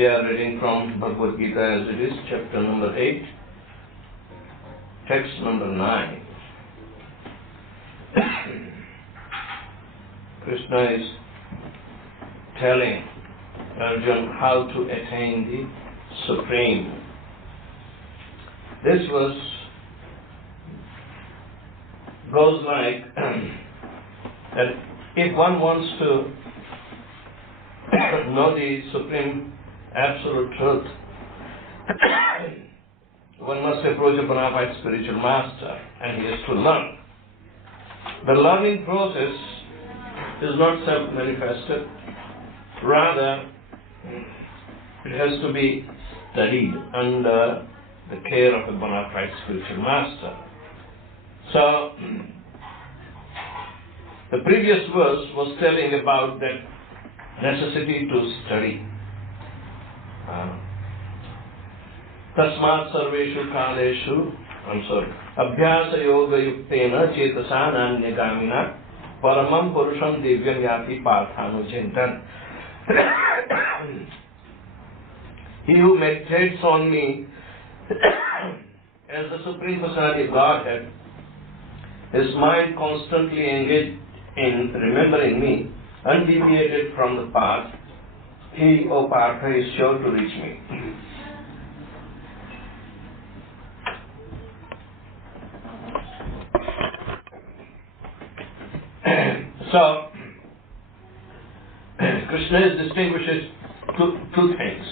We are reading from Bhagavad Gita as it is, chapter number 8, text number 9. Krishna is telling Arjuna how to attain the Supreme. This verse goes like that if one wants to know the Supreme Absolute Truth, one must approach a bona fide spiritual master and he has to learn. The learning process is not self-manifested, rather it has to be studied under the care of a bona fide spiritual master. So, the previous verse was telling about that necessity to study. Tasmat sarveshu kaleshu, abhyasa yoga yuktena cetasa nanyagamina paramam purusham divyam yati parthanu chintan. He who meditates on me as the Supreme Personality of Godhead, his mind constantly engaged in remembering me, undeviated from the path, he, O Partha, is sure to reach me. So, Krishna distinguishes two things.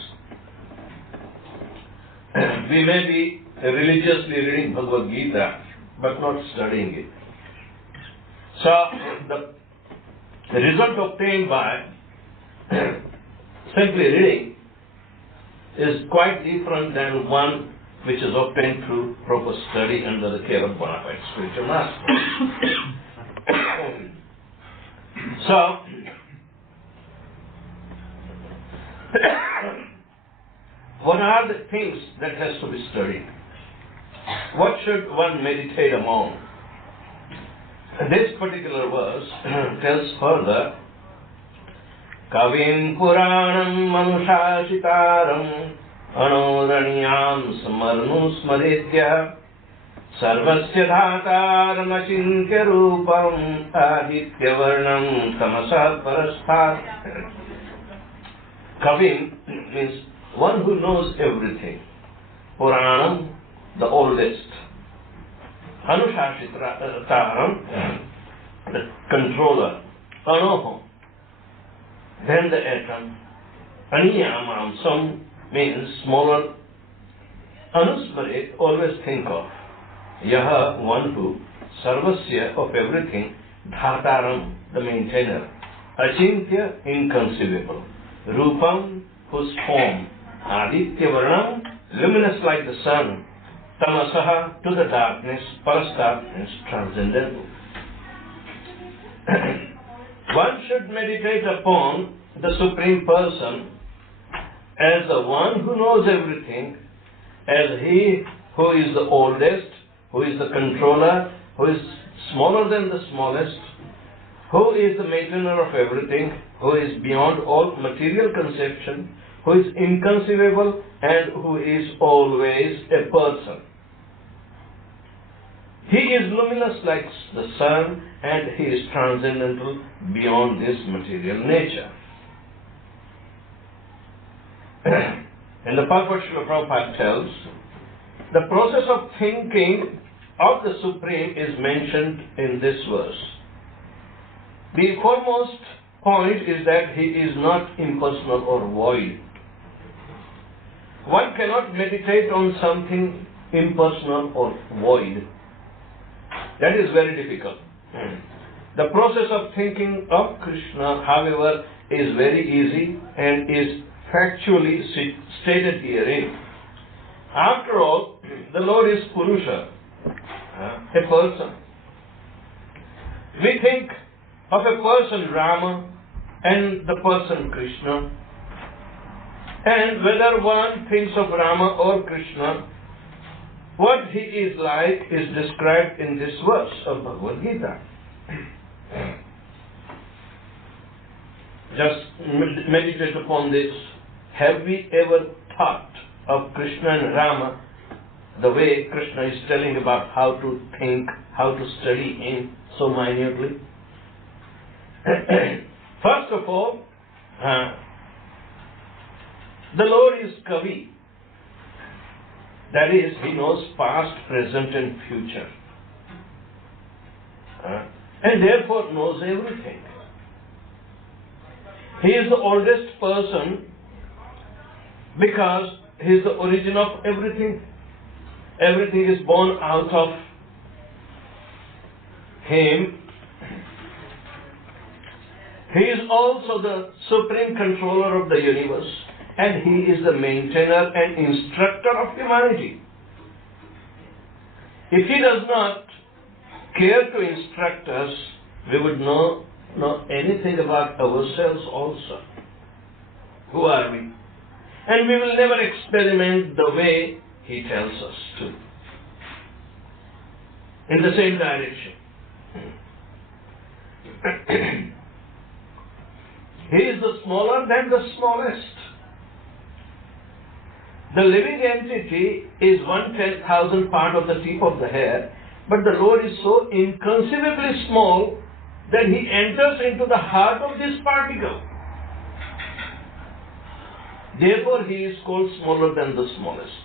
We may be religiously reading Bhagavad Gita, but not studying it. So, the result obtained by simply reading is quite different than one which is obtained through proper study under the care of bona fide spiritual master. So, what are the things that has to be studied? What should one meditate among? This particular verse tells further Kavim Puranam Manushashitaram Anoraniyam Smarnu Smaritya Sarvasya Dhataram Achintya Rupam Aditya Varnam Tamasat Parasthat. Kavim means one who knows everything. Puranam, the oldest. Anushashitaram, the controller. Anoham, then the atom. Aniyamam, means smaller. Anusmarit, always think of. Yaha, one who. Sarvasya, of everything. Dhataram, the maintainer. Achintya, inconceivable. Rupam, whose form. Aditya Varnam, luminous like the sun. Tamasaha, to the darkness. Parastat means transcendental. One should meditate upon the Supreme Person as the one who knows everything, as He who is the oldest, who is the controller, who is smaller than the smallest, who is the maintainer of everything, who is beyond all material conception, who is inconceivable, and who is always a person. He is luminous like the sun, and He is transcendental beyond this material nature. And the purport Srila Prabhupada tells, the process of thinking of the Supreme is mentioned in this verse. The foremost point is that He is not impersonal or void. One cannot meditate on something impersonal or void. That is very difficult. The process of thinking of Krishna, however, is very easy and is factually stated herein. After all, the Lord is Purusha, a person. We think of a person Rama and the person Krishna, and whether one thinks of Rama or Krishna, what he is like is described in this verse of Bhagavad Gita. Just meditate upon this. Have we ever thought of Krishna and Rama the way Krishna is telling about how to think, how to study Him so minutely? First of all, the Lord is Kavi. That is, He knows past, present and future. And therefore knows everything. He is the oldest person because He is the origin of everything. Everything is born out of Him. He is also the supreme controller of the universe, and He is the maintainer and instructor of humanity. If He does not care to instruct us, we would know anything about ourselves also. Who are we? And we will never experiment the way He tells us to. In the same direction. He is the smaller than the smallest. The living entity is 1/10,000th part of the tip of the hair, but the Lord is so inconceivably small that He enters into the heart of this particle. Therefore, He is called smaller than the smallest.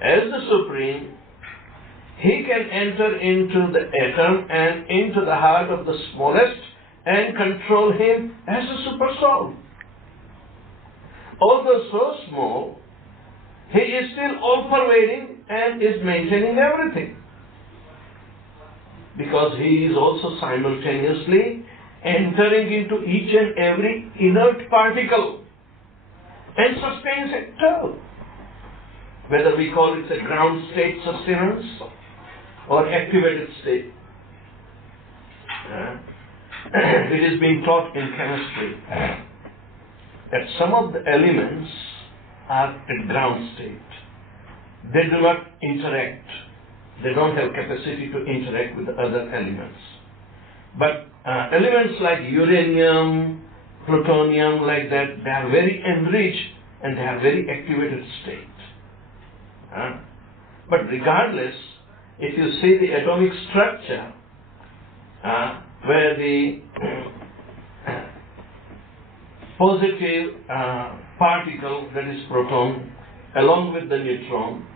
As the Supreme, He can enter into the atom and into the heart of the smallest and control him as a super soul. Although so small, He is still all-pervading and is maintaining everything. Because He is also simultaneously entering into each and every inert particle and sustains it too. Whether we call it a ground state sustenance or activated state. It is being taught in chemistry that some of the elements are at ground state. They do not interact. They don't have capacity to interact with the other elements. But elements like uranium, plutonium like that, they are very enriched and they are very activated state. But regardless, if you see the atomic structure, where the positive particle, that is proton, along with the neutron,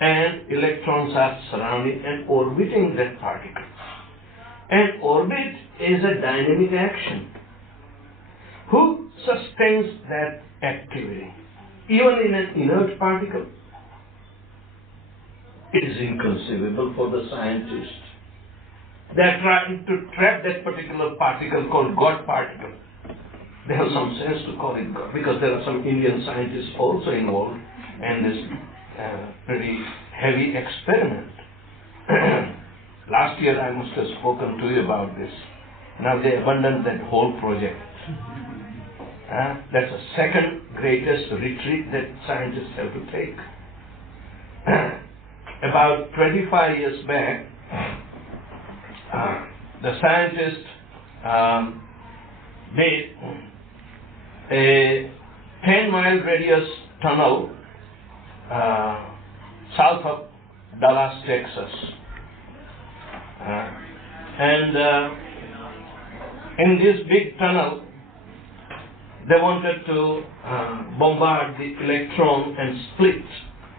and electrons are surrounding and orbiting that particle. And orbit is a dynamic action. Who sustains that activity? Even in an inert particle. It is inconceivable for the scientists. They are trying to trap that particular particle called God particle. They have some sense to call it God, because there are some Indian scientists also involved in this pretty heavy experiment. Last year I must have spoken to you about this. Now they abandoned that whole project. That's the second greatest retreat that scientists have to take. About 25 years back, the scientists made a 10-mile radius tunnel south of Dallas, Texas. And in this big tunnel, they wanted to bombard the electron and split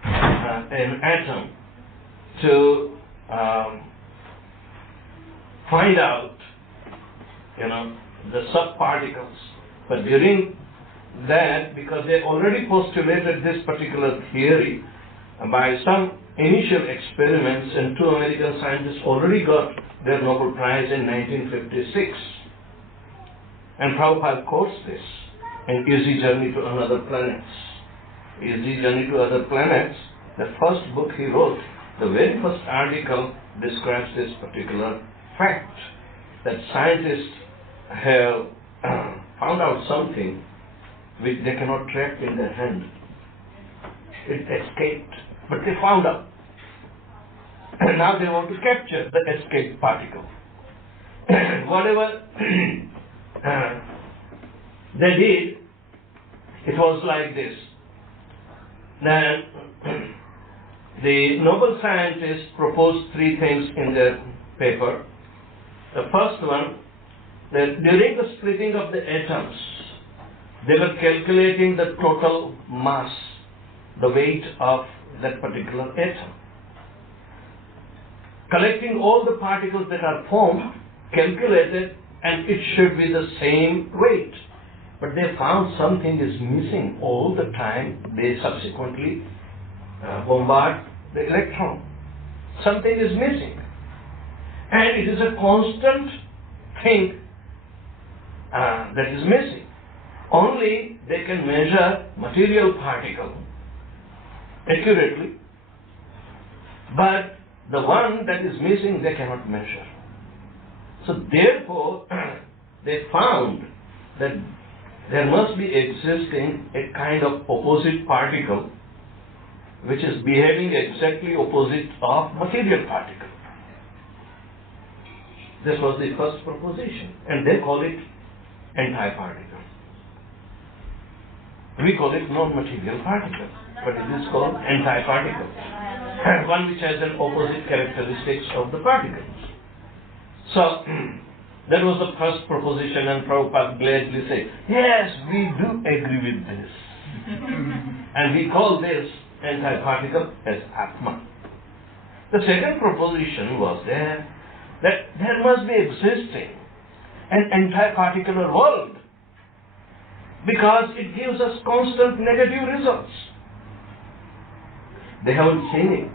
an atom to find out, the subparticles. But during that, because they already postulated this particular theory by some initial experiments, and 2 American scientists already got their Nobel Prize in 1956. And Prabhupada quotes this in Easy Journey to Another Planets. Easy Journey to Other Planets, the first book he wrote, the very first article describes this particular fact, that scientists have found out something which they cannot track in their hand. It escaped, but they found out. And now they want to capture the escaped particle. Whatever they did, it was like this. Then the Nobel scientists proposed 3 things in their paper. The first one, that during the splitting of the atoms, they were calculating the total mass, the weight of that particular atom. Collecting all the particles that are formed, calculated, and it should be the same weight. But they found something is missing all the time. They subsequently bombard the electron. Something is missing. And it is a constant thing that is missing. Only they can measure material particle accurately, but the one that is missing they cannot measure. So therefore, they found that there must be existing a kind of opposite particle which is behaving exactly opposite of material particle. This was the first proposition, and they call it antiparticle. We call it non-material particle, but it is called antiparticle, one which has an opposite characteristics of the particles. So, that was the first proposition, and Prabhupada gladly said, yes, we do agree with this. And we call this antiparticle as Atma. The second proposition was there, that there must be existing an antiparticular world, because it gives us constant negative results. They haven't seen it.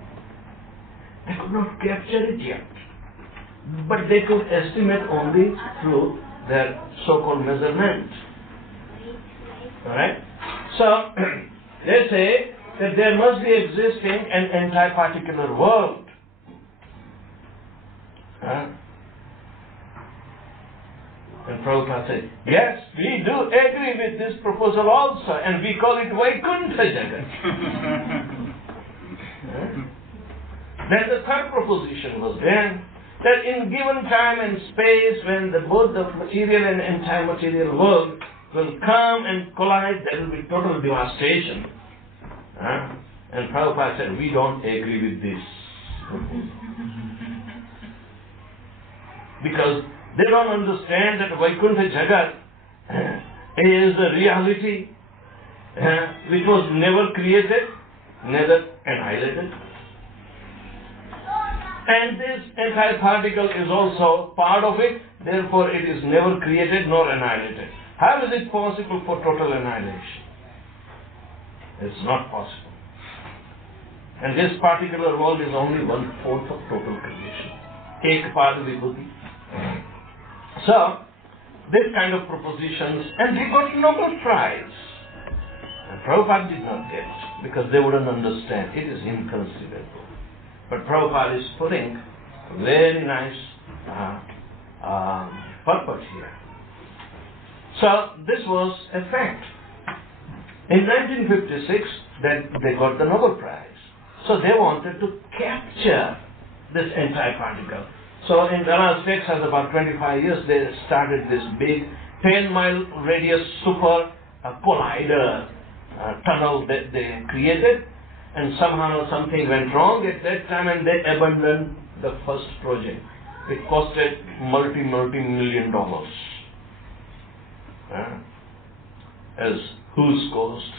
They could not capture it yet. But they could estimate only through their so-called measurement. Alright? So, they say that there must be existing an antiparticular world. And Prabhupada said, yes, we do agree with this proposal also, and we call it Vaikuntha Jagat. Then the third proposition was there, that in given time and space, when both the material and anti-material world will come and collide, there will be total devastation. And Prabhupada said, we don't agree with this. Because they don't understand that Vaikuntha Jagat is a reality which was never created, neither annihilated. And this anti-particle is also part of it, therefore it is never created nor annihilated. How is it possible for total annihilation? It's not possible. And this particular world is only 1/4 of total creation. Ek pad vibhuti. So, this kind of propositions, and they got Nobel Prize. And Prabhupada did not get, because they wouldn't understand. It is inconceivable. But Prabhupada is putting very nice purpose here. So, this was a fact. In 1956, they got the Nobel Prize. So they wanted to capture this anti-particle. So in Dallas, Texas, about 25 years, they started this big 10-mile radius super collider tunnel that they created, and somehow something went wrong at that time and they abandoned the first project. It costed multi-million dollars. As whose cost,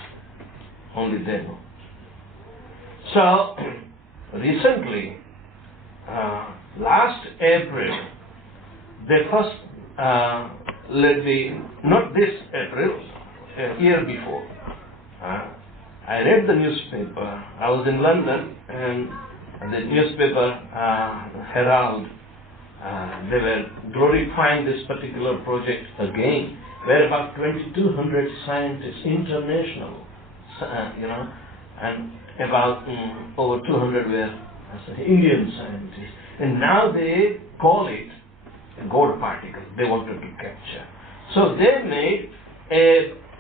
only they know. So, recently, last April, they first not this April, a year before, I read the newspaper. I was in London, and the newspaper, Herald, they were glorifying this particular project again, where about 2,200 scientists, international, and about over 200 were Indian scientists. And now they call it a God particle they wanted to capture. So they made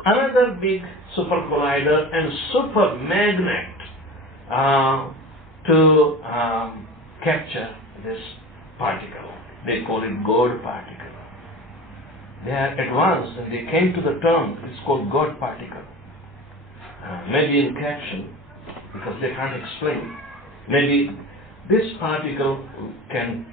another big super collider and super magnet to capture this particle. They call it God particle. They are advanced and they came to the term, it's called God particle. Maybe in caption, because they can't explain. Maybe this particle can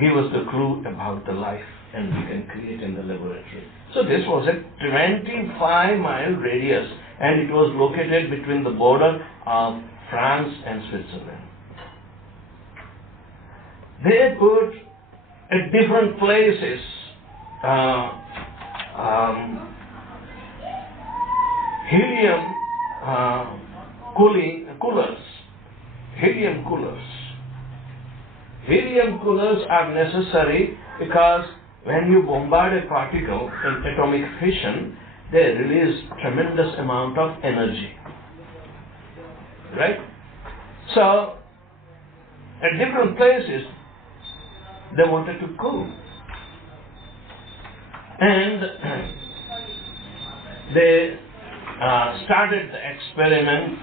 give us the clue about the life and we can create in the laboratory. So this was a 25-mile radius and it was located between the border of France and Switzerland. They put at different places helium coolers. Helium coolers. Helium coolers are necessary because when you bombard a particle in atomic fission, they release tremendous amount of energy. Right? So, at different places, they wanted to cool. And they started the experiment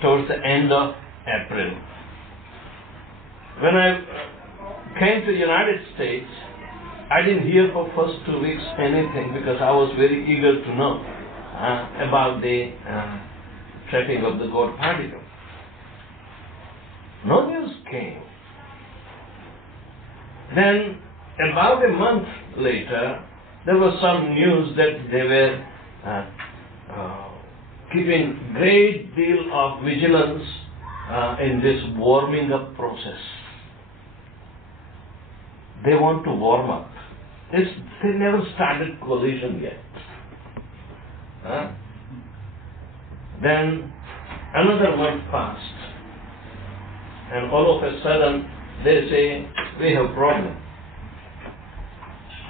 towards the end of April. When I came to the United States, I didn't hear for first 2 weeks anything because I was very eager to know about the tracking of the God particle. No news came. Then, about a month later, there was some news that they were keeping great deal of vigilance in this warming up process. They want to warm up. They never started collision yet. Then another month passed, and all of a sudden they say, we have a problem.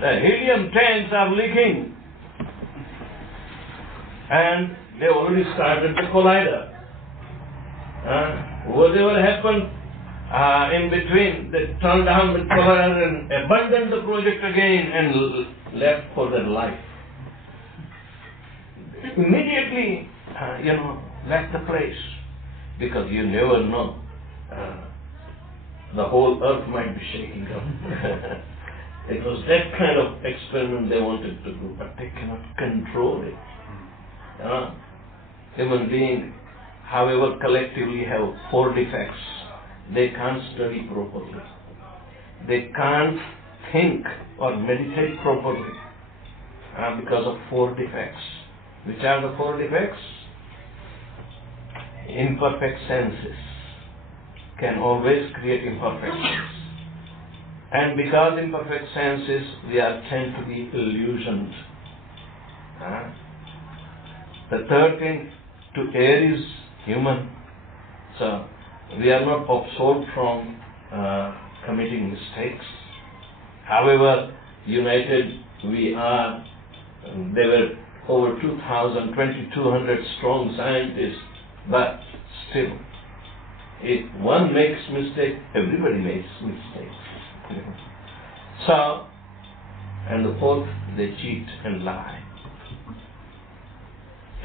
The helium tanks are leaking. And they already started the collider. Whatever happened in between, they turned down the collider and abandoned the project again and left for their life. Immediately, left the place because you never know the whole earth might be shaking up. It was that kind of experiment they wanted to do, but they cannot control it. Human beings, however, collectively have 4 defects. They can't study properly. They can't think or meditate properly because of 4 defects. Which are the 4 defects? Imperfect senses can always create imperfections. And because imperfect senses, we are tend to be illusioned. The third thing, to err is human. So we are not absolved from committing mistakes. However, united we are. There were over 2,200 strong scientists, but still, if one makes mistake, everybody makes mistakes. So, and the fourth, they cheat and lie.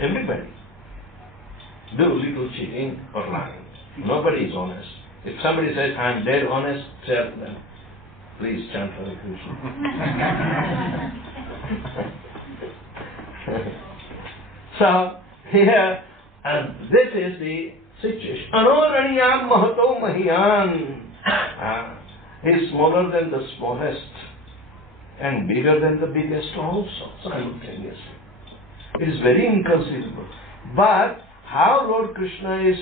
Everybody do little cheating or lying. Nobody is honest. If somebody says, I'm dead honest, tell them, please chant Hare Krishna. So, here, and this is the situation. Anoraniyam mahato mahiyan. He is smaller than the smallest and bigger than the biggest also, simultaneously. It is very inconceivable. But how Lord Krishna is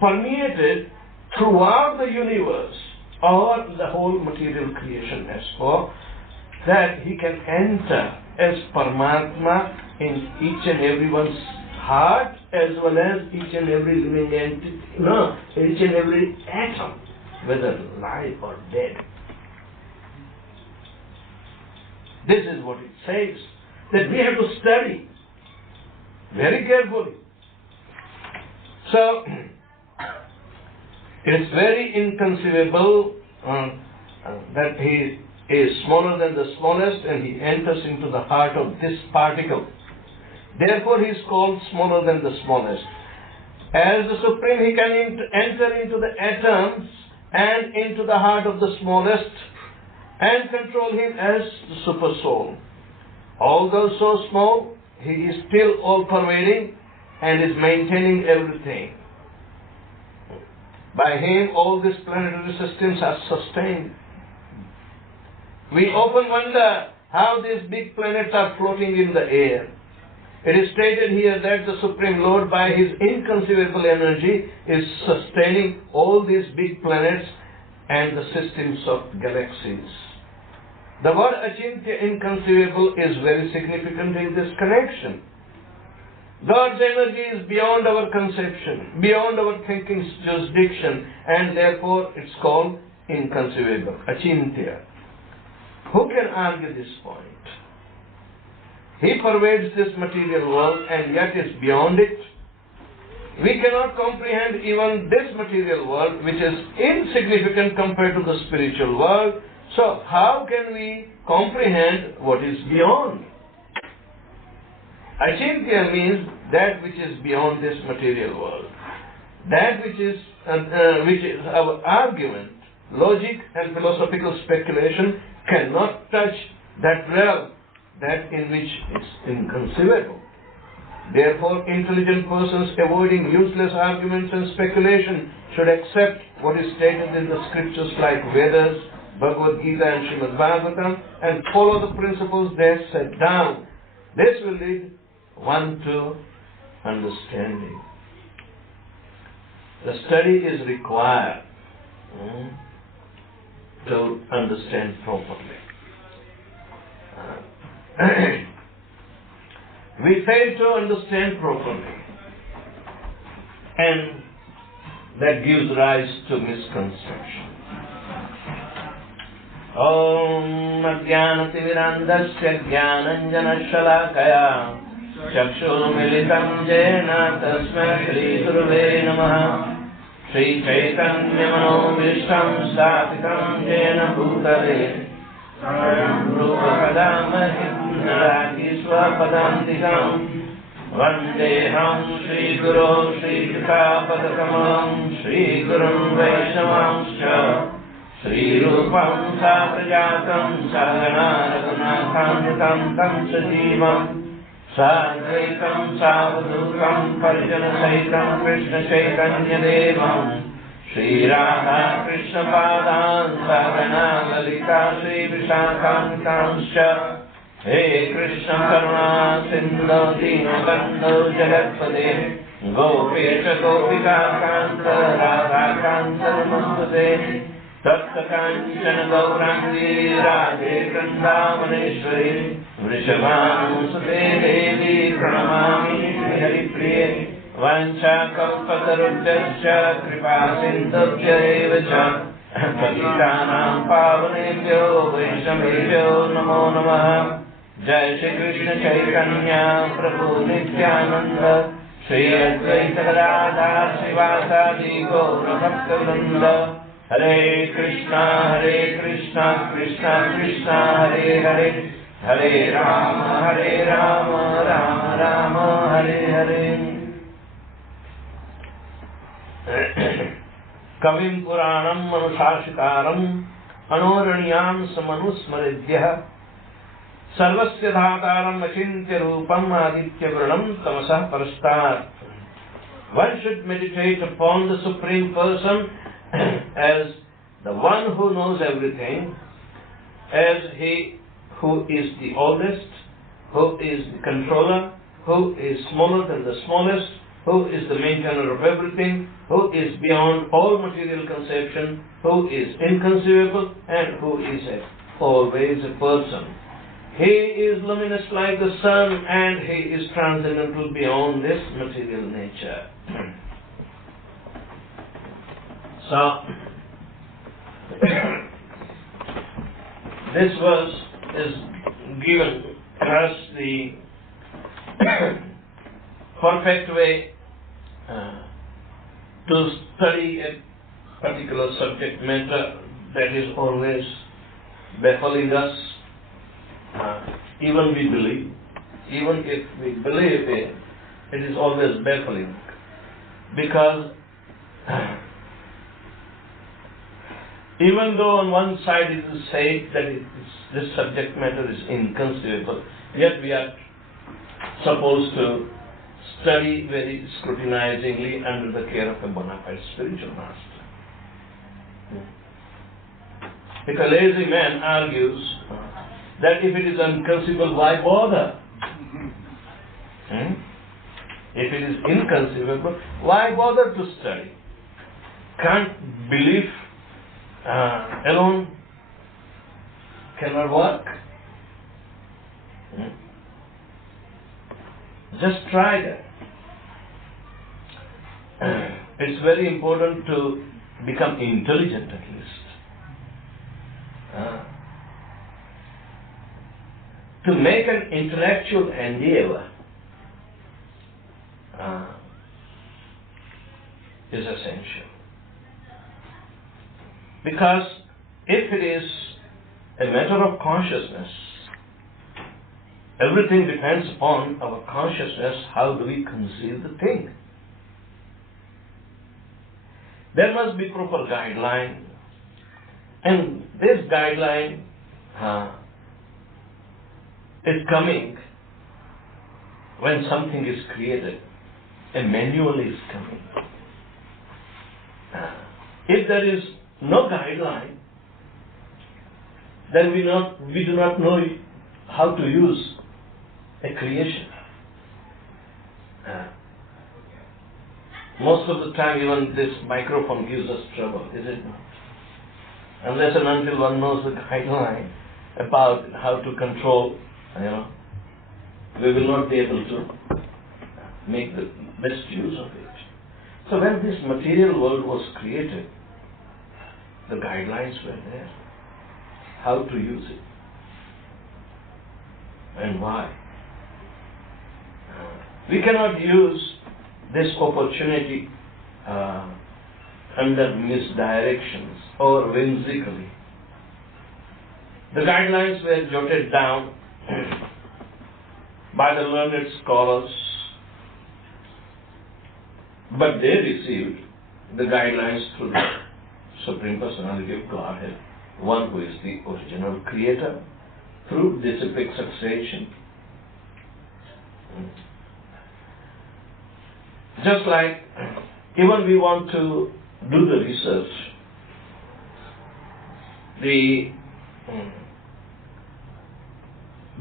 permeated throughout the universe or the whole material creation as for that he can enter as Paramatma in each and everyone's heart as well as each and every living entity, each and every atom, whether alive or dead. This is what it says, that we have to study very carefully. So, it is very inconceivable that he is smaller than the smallest and he enters into the heart of this particle. Therefore, he is called smaller than the smallest. As the Supreme, he can enter into the atoms and into the heart of the smallest and control him as the super soul. Although so small, he is still all-pervading and is maintaining everything. By him, all these planetary systems are sustained. We often wonder how these big planets are floating in the air. It is stated here that the Supreme Lord, by his inconceivable energy, is sustaining all these big planets and the systems of galaxies. The word Achintya, inconceivable, is very significant in this connection. God's energy is beyond our conception, beyond our thinking's jurisdiction, and therefore it's called inconceivable, Achintya. Who can argue this point? He pervades this material world and yet is beyond it. We cannot comprehend even this material world, which is insignificant compared to the spiritual world. So how can we comprehend what is beyond? Achintya means that which is beyond this material world. That which is our argument, logic and philosophical speculation cannot touch that realm, that in which it's inconceivable. Therefore, intelligent persons avoiding useless arguments and speculation should accept what is stated in the scriptures like Vedas, Bhagavad Gita and Srimad Bhagavatam and follow the principles there set down. This will lead one to understanding. The study is required to understand properly. We fail to understand properly, and that gives rise to misconception. Om Ajnanatimirandasya Jnananjanashalakaya Chakshurmilitam Jena Tasmai Shri Gurave Namaha Shri Chaitanya Manovishtam Sthapitam Jena Bhutale Rupa Kadamahim Naraki Swapadantikam Vandeham Shri Guru Shri Yuta-pada-kamalam Shri Gurun Vaishnavanscha Shri Rupam Saprajatam Sahagana Raghunathanvitam Tam Sajivam Sadvaitam Savadutam Parijana Sahitam Krishna Chaitanya Devam Shri Radha Krishna Padan Sahagana Lalita Shri Vishakhanvitamscha He Krishna Karuna Sindhu Dinabandhu Jagatpade Gopesha Gopika Kanta Radha Kanta Namaste Tatta Kanchana Gaurangi Radhe Vrindavaneshwari Vrishabhanusate Devi Pranamami Haripriye Vancha Kalpatarubhyascha Kripa Sindhubhya Evacha Patitanam Pavanebhyo Vaishnavebhyo Namo Namaha Jai Shri Krishna Chaitanya Prabhu Nityananda Shri Advaita Gadadhara Srivasadi Gaura Bhakta Vrinda Hare Krishna Krishna Krishna Hare Hare Hare Rama Rama Rama Hare Hare Kavim Puranam Manushashitaram Anoranyam Samanusmaridhyah Sarvasya Dhataram Achintya Rupam Aditya Vranam Tamasah Parastat. One should meditate upon the Supreme Person as the one who knows everything, as He who is the oldest, who is the controller, who is smaller than the smallest, who is the maintainer of everything, who is beyond all material conception, who is inconceivable, and who is always a person. He is luminous like the sun, and He is transcendental beyond this material nature. So, this verse is given us the perfect way to study a particular subject matter that is always baffling us. Even if we believe it, it is always baffling, because even though on one side it is said that this subject matter is inconceivable, yet we are supposed to study very scrutinizingly under the care of a bona fide spiritual master. Because a lazy man argues that if it is inconceivable, why bother? If it is inconceivable, why bother to study? Can't belief alone cannot work? Just try that. It's very important to become intelligent at least. To make an intellectual endeavor is essential. Because if it is a matter of consciousness, everything depends upon our consciousness. How do we conceive the thing? There must be proper guideline, and this guideline is coming when something is created. A manual is coming. If there is no guideline, then we do not know how to use a creation. Most of the time, even this microphone gives us trouble, is it not? Unless and until one knows the guideline about how to control, we will not be able to make the best use of it. So when this material world was created, the guidelines were there. How to use it and why. We cannot use this opportunity under misdirections or whimsically. The guidelines were jotted down by the learned scholars But they received the guidelines through the Supreme Personality of Godhead, one who is the original creator, through disciplic succession. Just like even we want to do the research, the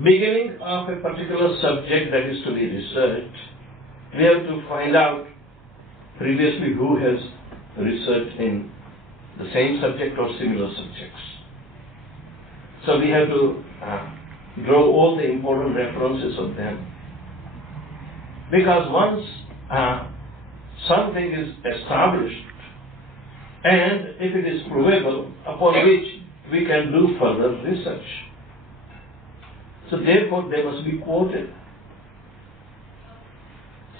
beginning of a particular subject that is to be researched, we have to find out previously who has researched in the same subject or similar subjects. So we have to draw all the important references of them. Because once something is established, and if it is provable, upon which we can do further research. So therefore they must be quoted.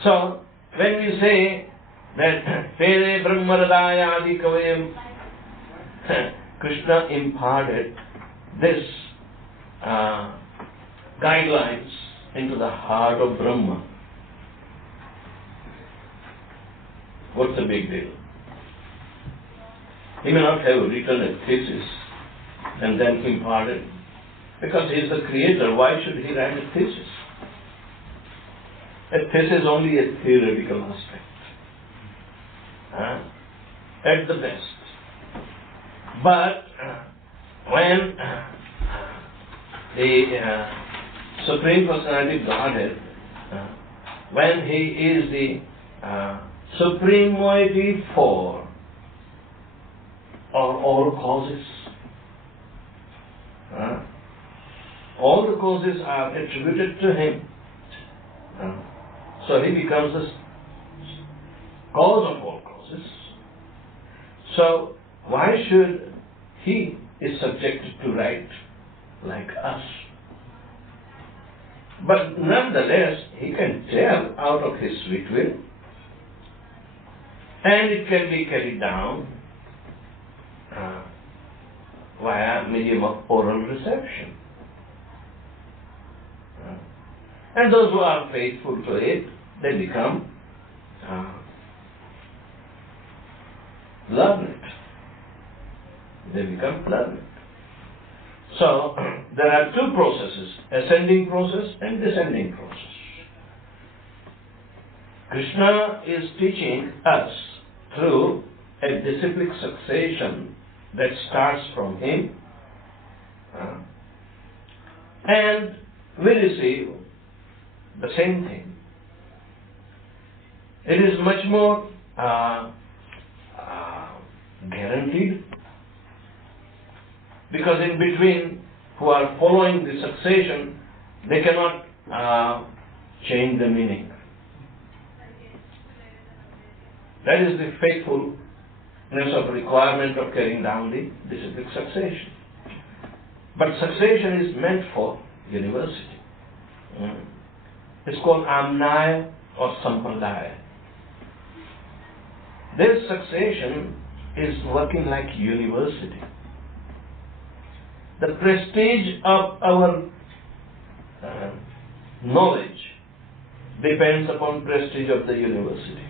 So when we say that Pere Brahmaradaya Adi Kavayam, Krishna imparted this guidelines into the heart of Brahma. What's the big deal? He may not have written a thesis and then imparted. Because he is the creator, why should he write a thesis? A thesis is only a theoretical aspect. At the best. But when the Supreme Personality of Godhead, when he is the supreme moiety for all causes, all the causes are attributed to him. So he becomes the cause of all causes. So why should he is subjected to write like us? But nonetheless, he can tell out of his sweet will, and it can be carried down via medium of oral reception. And those who are faithful to it, they become learned. They become learned. So, there are two processes, ascending process and descending process. Krishna is teaching us through a disciplic succession that starts from him, and we receive the same thing. It is much more guaranteed, because in between who are following the succession, they cannot change the meaning. That is the faithfulness of requirement of carrying down the disciplic succession. But succession is meant for university. It's called Amnaya or Sampradaya. This succession is working like university. The prestige of our knowledge depends upon prestige of the university.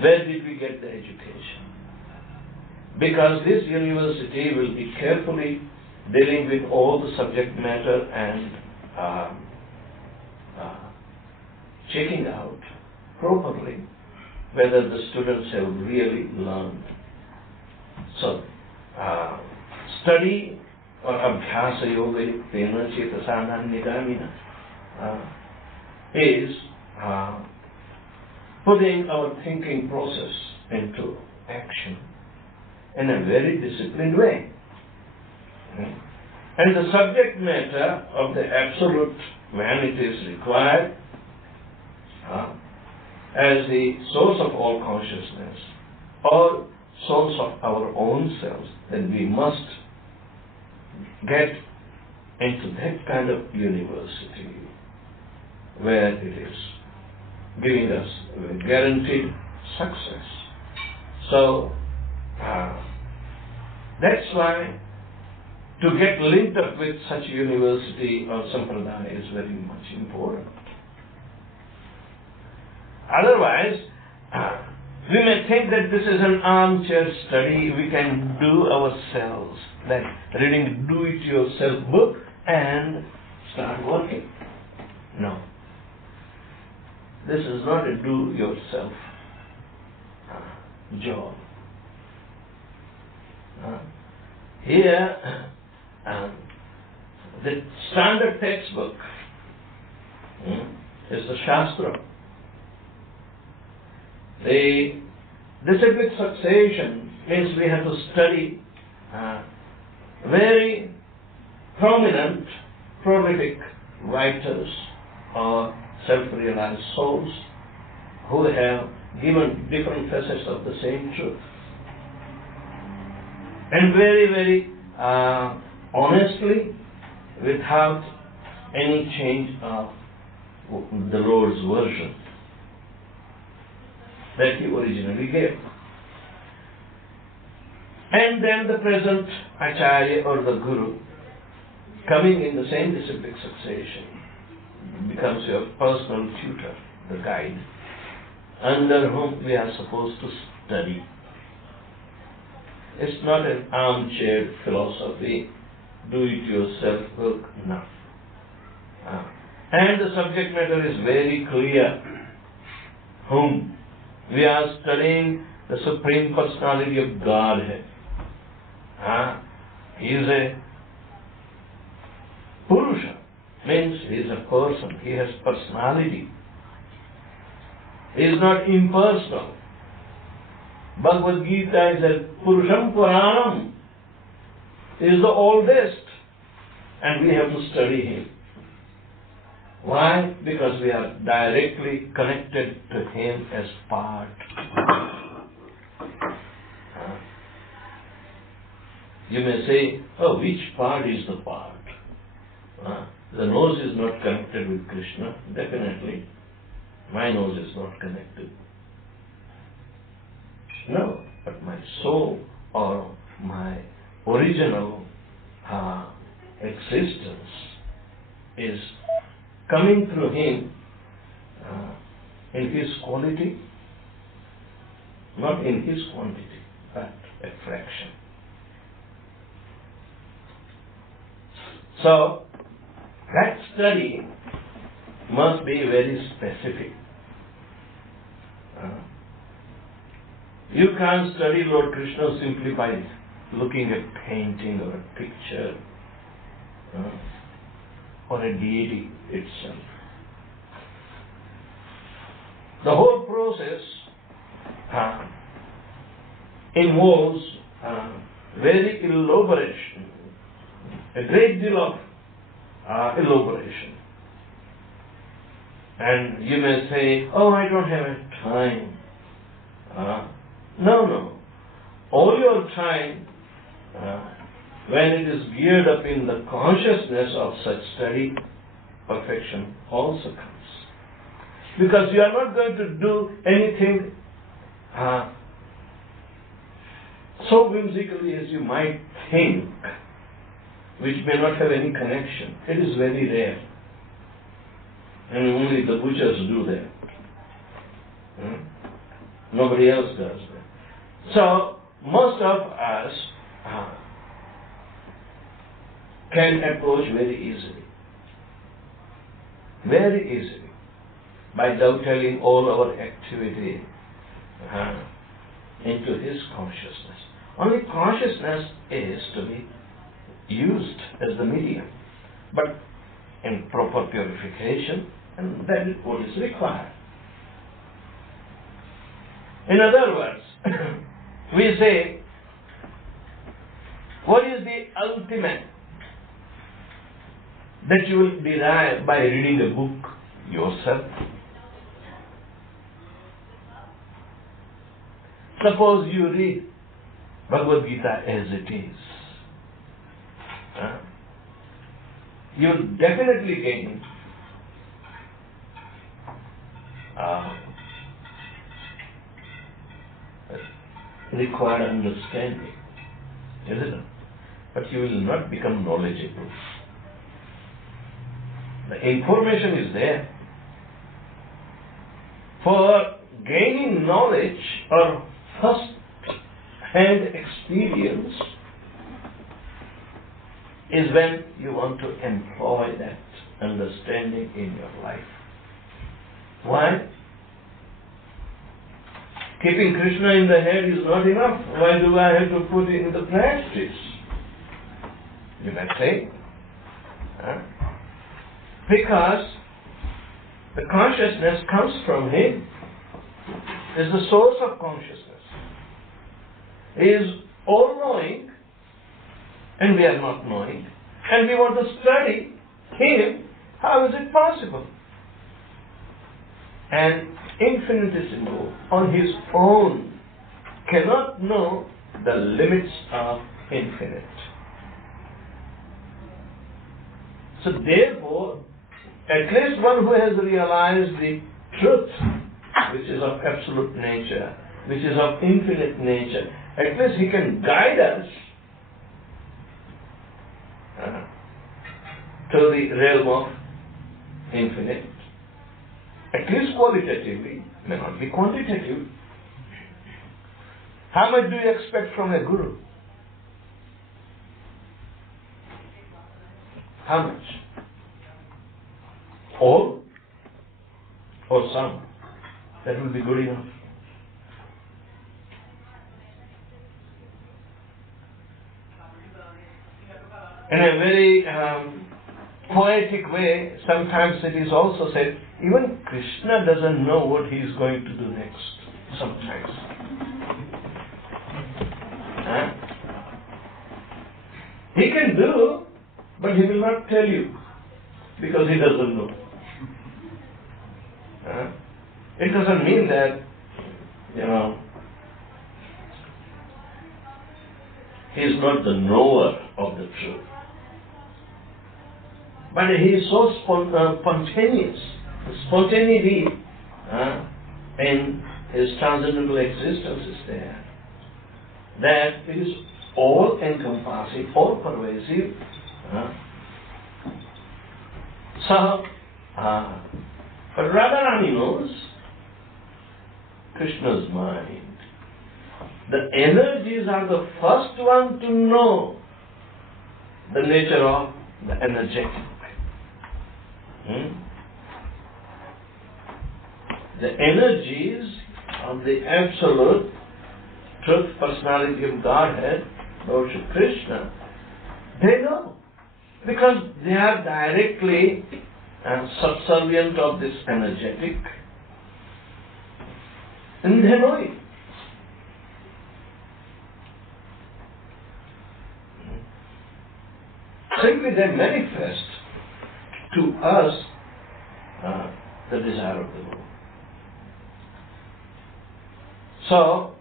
Where did we get the education? Because this university will be carefully dealing with all the subject matter and checking out properly whether the students have really learned. So, study or abhyasa yoga pena chetasana nigamina is putting our thinking process into action in a very disciplined way. And the subject matter of the absolute when it is required as the source of all consciousness or source of our own selves, then we must get into that kind of university where it is giving us guaranteed success. So that's why to get linked up with such university or sampradaya is very much important. Otherwise, we may think that this is an armchair study we can do ourselves, like reading do-it-yourself book and start working. No. This is not a do-yourself job. Here, the standard textbook is the Shastra. The disciplic succession means we have to study very prominent, prolific writers or self-realized souls who have given different facets of the same truth. And very, very honestly, without any change of the Lord's version that He originally gave. And then the present Acharya or the Guru, coming in the same disciplic succession, becomes your personal tutor, the guide, under whom we are supposed to study. It's not an armchair philosophy, do-it-yourself work, no. And the subject matter is very clear. Whom? We are studying the Supreme Personality of Godhead. He is a Purusha, means he is a person, he has personality. He is not impersonal. Bhagavad Gita is a Purusham Puranam. He is the oldest, and we have to study him. Why? Because we are directly connected to him as part. You may say, oh, which part is the part? The nose is not connected with Krishna, definitely. My nose is not connected. No, but my soul or my original existence is coming through him in his quality, not in his quantity, but a fraction. So, that study must be very specific. You can't study Lord Krishna simply by looking at painting or a picture or a deity itself. The whole process involves very elaboration, a great deal of elaboration. And you may say, oh, I don't have time. No. All your time, when it is geared up in the consciousness of such study, perfection also comes. Because you are not going to do anything so whimsically as you might think, which may not have any connection. It is very rare. And only the butchers do that. Nobody else does that. So, most of us can approach very easily. Very easily. By dovetailing all our activity into his consciousness. Only consciousness is to be used as the medium, but in proper purification, and that is what is required. In other words, we say, what is the ultimate that you will derive by reading a book yourself? Suppose you read Bhagavad Gita as it is. You will definitely gain required understanding, isn't it? But you will not become knowledgeable. The information is there. For gaining knowledge or first-hand experience is when you want to employ that understanding in your life. Why? Keeping Krishna in the head is not enough. Why do I have to put it in the practice? You might say. Because the consciousness comes from Him. He is the source of consciousness. He is all-knowing, and we are not knowing. And we want to study Him. How is it possible? And infinitesimal on his own cannot know the limits of infinite. So therefore, at least one who has realized the truth, which is of absolute nature, which is of infinite nature, at least he can guide us to the realm of infinite. At least qualitatively, may not be quantitative. How much do you expect from a guru? How much? All or some? That will be good enough. In a very poetic way, sometimes it is also said, even Krishna doesn't know what he is going to do next, sometimes. He can do, but he will not tell you, because he doesn't know. It doesn't mean that, he is not the knower of the truth. But he is so spontaneous. The spontaneity in his transcendental existence is there. That it is all-encompassing, all-pervasive. But Radharani knows Krishna's mind. The energies are the first one to know the nature of the energetic. The energies of the absolute truth personality of Godhead, Lord Shri Krishna, they know. Because they are directly subservient of this energetic, and they know it. Simply they manifest to us the desire of the Lord. So,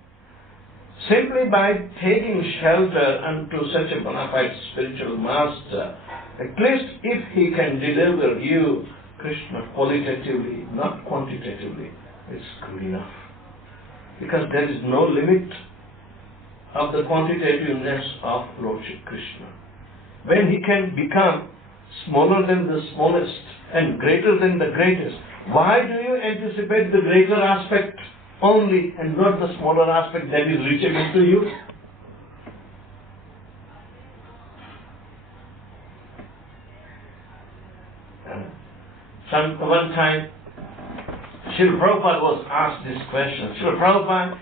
simply by taking shelter unto such a bona fide spiritual master, at least if he can deliver you Krishna qualitatively, not quantitatively, it's good enough. Because there is no limit of the quantitativeness of Lord Shri Krishna. When he can become smaller than the smallest and greater than the greatest, why do you anticipate the greater aspect only and not the smaller aspect that is reachable to you? One time, Srila Prabhupada was asked this question. Srila Prabhupada,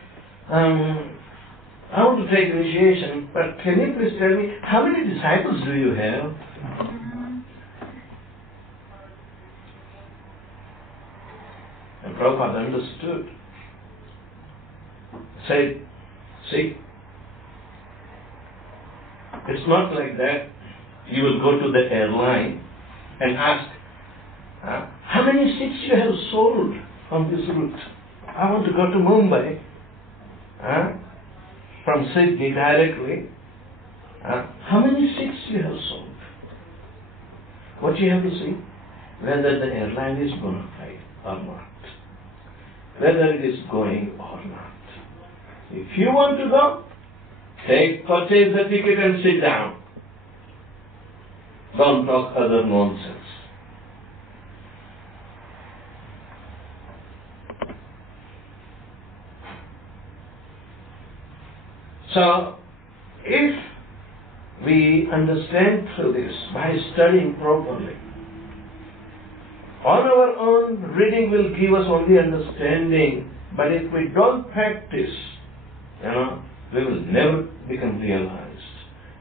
I want to take initiation, but can you please tell me, how many disciples do you have? And Prabhupada understood. Said, see, it's not like that. You will go to the airline and ask, how many seats you have sold on this route? I want to go to Mumbai. From Sydney directly. How many seats you have sold? What you have to see? Whether the airline is bona fide or not. Whether it is going or not. If you want to go, purchase the ticket and sit down. Don't talk other nonsense. So, if we understand through this by studying properly, on our own, reading will give us only understanding, but if we don't practice, we will never become realized.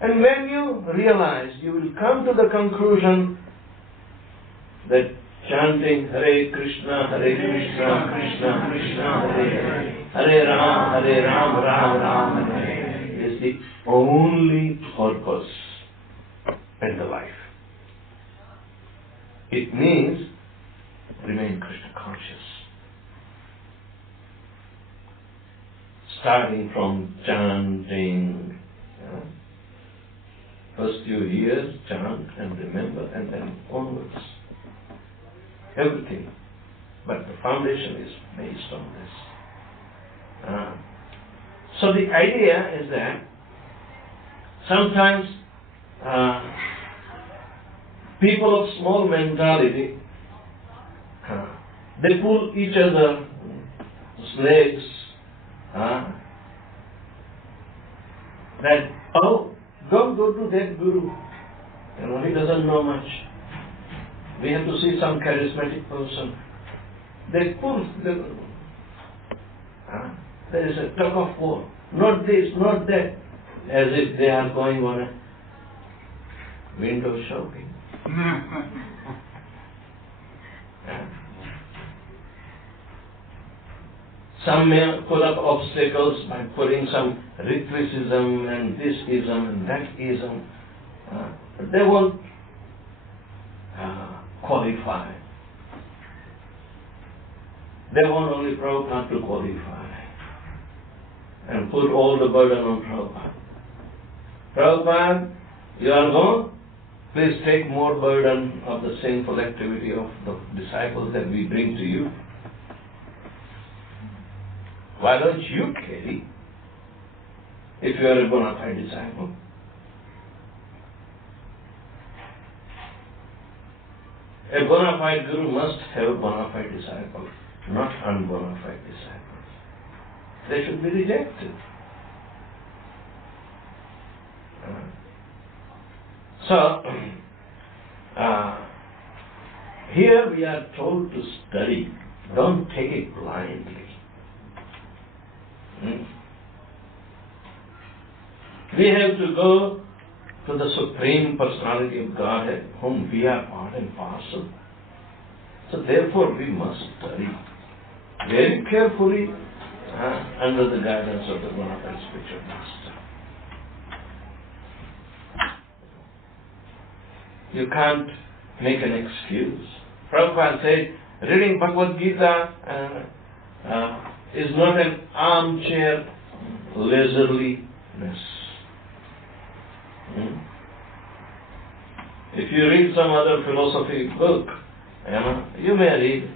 And when you realize, you will come to the conclusion that chanting Hare Krishna, Krishna Krishna, Hare Hare, Hare Ram, Ram Ram, Hare Hare is the only purpose in the life. It means remain Krishna conscious. Starting from chanting, first few years chant and remember, and then onwards. Everything. But the foundation is based on this. So the idea is that sometimes people of small mentality, they pull each other's legs, that, don't go to that guru. He doesn't know much. We have to see some charismatic person. They pull there is a tug of war. Not this, not that. As if they are going on a window shopping. Some may put up obstacles by putting some ritualism and this ism and that ism. But they won't qualify. They want only Prabhupada to qualify and put all the burden on Prabhupada. Prabhupada, you are gone. Please take more burden of the sinful activity of the disciples that we bring to you. Why don't you carry if you are a bona fide disciple? A bona fide guru must have a bona fide disciple, not unbona fide disciples. They should be rejected. So, here we are told to study. Don't take it blindly. We have to go to the Supreme Personality of Godhead, whom we are part and parcel. So therefore we must study very carefully under the guidance of the bona fide spiritual master. You can't make an excuse. Prabhupada said, reading Bhagavad Gita is not an armchair leisurliness. If you read some other philosophy book, you may read,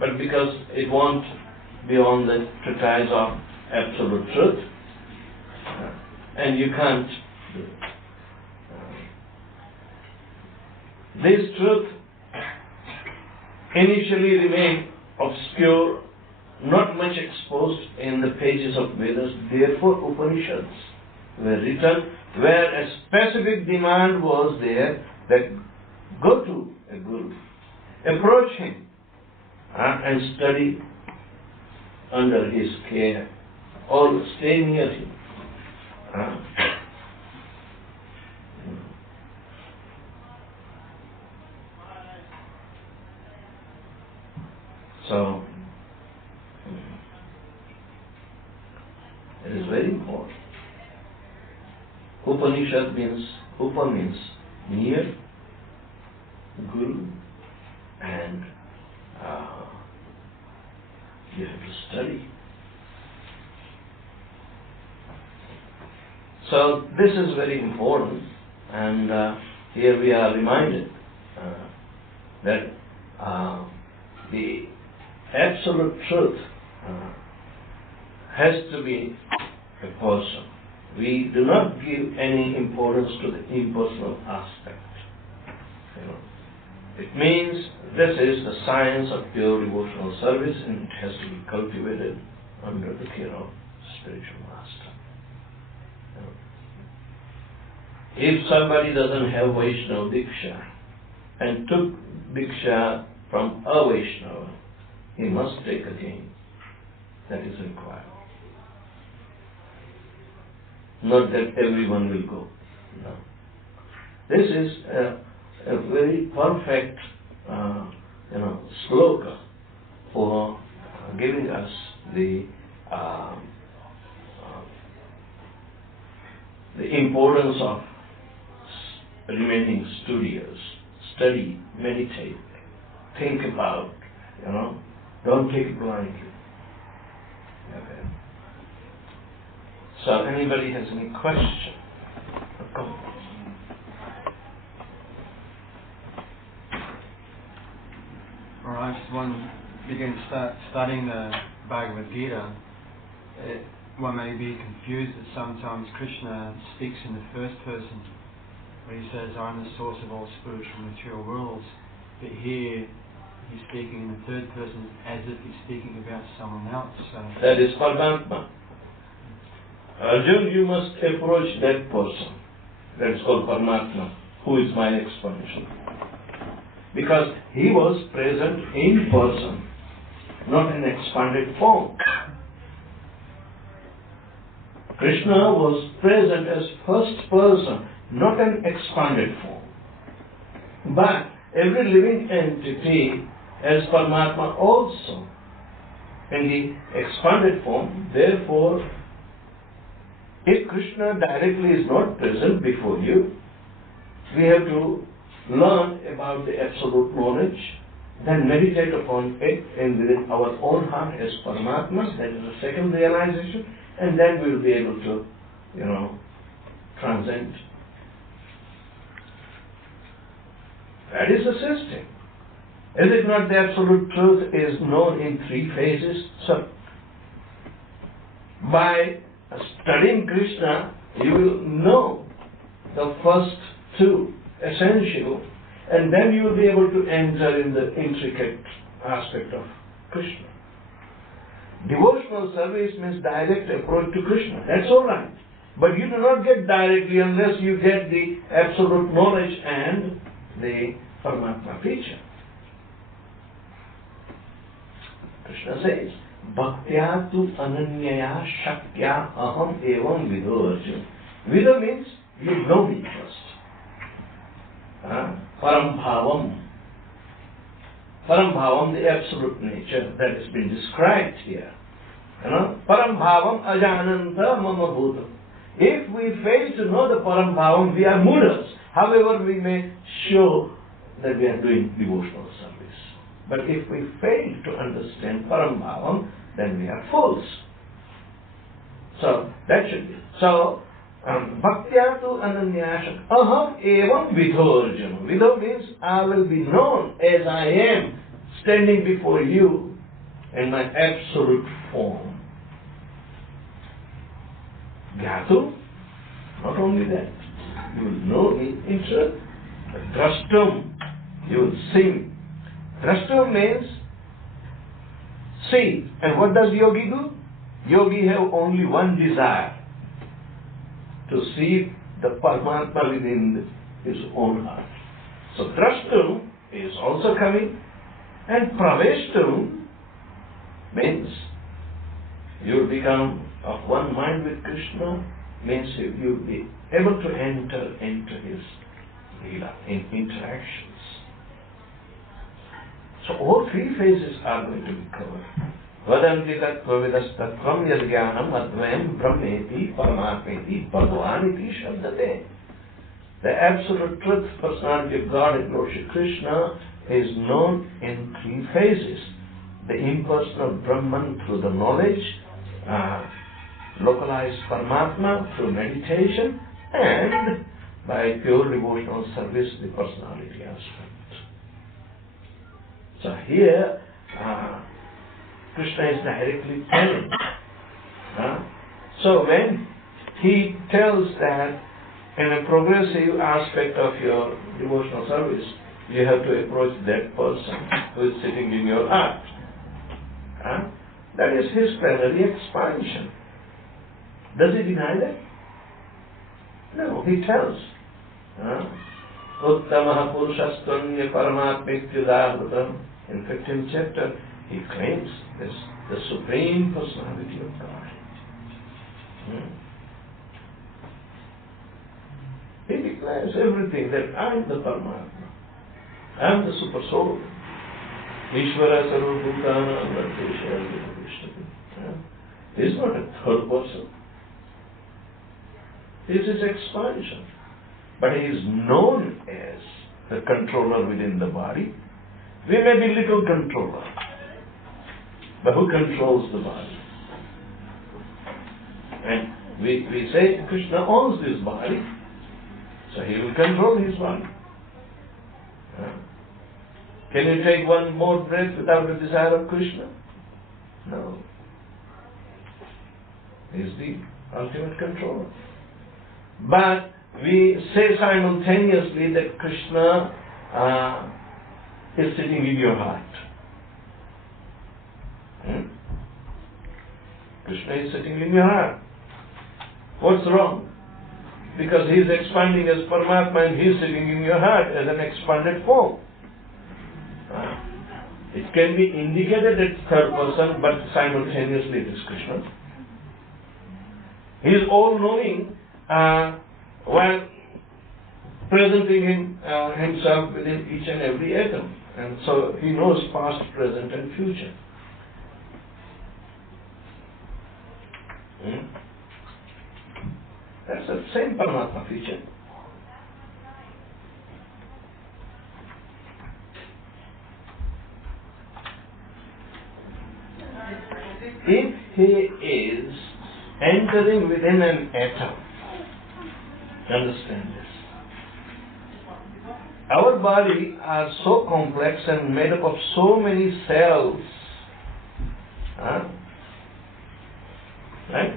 but because it won't be on the treatise of absolute truth, and you can't do it. This truth initially remained obscure, not much exposed in the pages of Vedas. Therefore, Upanishads were written where a specific demand was there that go to a guru, approach him, and study under his care, or stay near him. So, it is very important. Upanishad means, Upa means near, Guru, and you have to study. So this is very important, and here we are reminded that the absolute truth has to be a person. We do not give any importance to the impersonal aspect. It means this is the science of pure devotional service, and it has to be cultivated under the care of spiritual master. If somebody doesn't have Vaishnava Diksha and took Diksha from a Vaishnava, he must take again. That is required. Not that everyone will go. No. This is a very perfect sloka for giving us the importance of remaining studious, study, meditate, think about, don't take it blindly. Okay. So anybody has any question or comment? Alright, one begins studying the Bhagavad Gita, one may be confused that sometimes Krishna speaks in the first person, where he says, I am the source of all spiritual and material worlds. But here, he's speaking in the third person as if he's speaking about someone else. That is Paramatma. Arjuna, you must approach that person. That is called Paramatma, who is my expansion. Because he was present in person, not in expanded form. Krishna was present as first person, not an expanded form. But every living entity as Paramatma also in the expanded form. Therefore, if Krishna directly is not present before you, we have to learn about the absolute knowledge, then meditate upon it and within our own heart as Paramatma. That is the second realization, and then we will be able to, transcend. That is the system. Is it not the absolute truth is known in three phases? So, by studying Krishna, you will know the first two essential, and then you will be able to enter in the intricate aspect of Krishna. Devotional service means direct approach to Krishna. That's all right. But you do not get directly unless you get the absolute knowledge and the Paramatma feature. Krishna says, Bhaktya tu ananyaya shaktya aham evam vidho Arjuna. Vidho means you know me first. Parambhavam. Parambhavam, the absolute nature that has been described here. Parambhavam ajananta mama bhutam. If we fail to know the Parambhavam, we are mudas. However, we may show that we are doing devotional service. But if we fail to understand Parambhavam, then we are fools. So, that should be. So, Bhaktya tu ananyashak aham evam vidho Arjuna. Vidho means I will be known as I am standing before you in my absolute form. Gyatu, not only that, you will know me in truth. Drashtum, you will see. Drashtum means see. And what does yogi do? Yogi have only one desire, to see the Paramatma within his own heart. So Drashtum is also coming, and Praveshtum means you will become of one mind with Krishna, means you will be able to enter into his lila, in interactions. So all three phases are going to be covered. Vadanti tattva vidastatvam yadgyanam advayam brahmeti paramatmeti bhagavaniti shabdate. The absolute truth, personality of God and Lord Shri Krishna is known in three phases. The impersonal Brahman through the knowledge, localized Paramatma through meditation, and by pure devotional service, the personality aspect. So here, Krishna is directly telling. So when he tells that in a progressive aspect of your devotional service, you have to approach that person who is sitting in your heart. That is his plenary expansion. Does he deny that? No, he tells. Uttamaha Purushastvanya Paramatmityudarvatam. In 15th chapter, he claims this, the Supreme Personality of God. He declares everything, that I am the Paramatma. I am the Super Soul. Ishvara Sarvabhutana Vardeshaya. He is not a third person. He is his expansion. But he is known as the controller within the body. We may be little controller. But who controls the body? And we say Krishna owns this body, so he will control his body. Can you take one more breath without the desire of Krishna? No. He is the ultimate controller. But we say simultaneously that Krishna is sitting in your heart. Krishna is sitting in your heart. What's wrong? Because he is expanding as Paramatma and he is sitting in your heart as an expanded form. It can be indicated as third person, but simultaneously it is Krishna. He is all-knowing while presenting himself within each and every atom. And so he knows past, present and future. That's the same Paramatma feature. If he is entering within an atom, understand this. Our body are so complex and made up of so many cells. Right?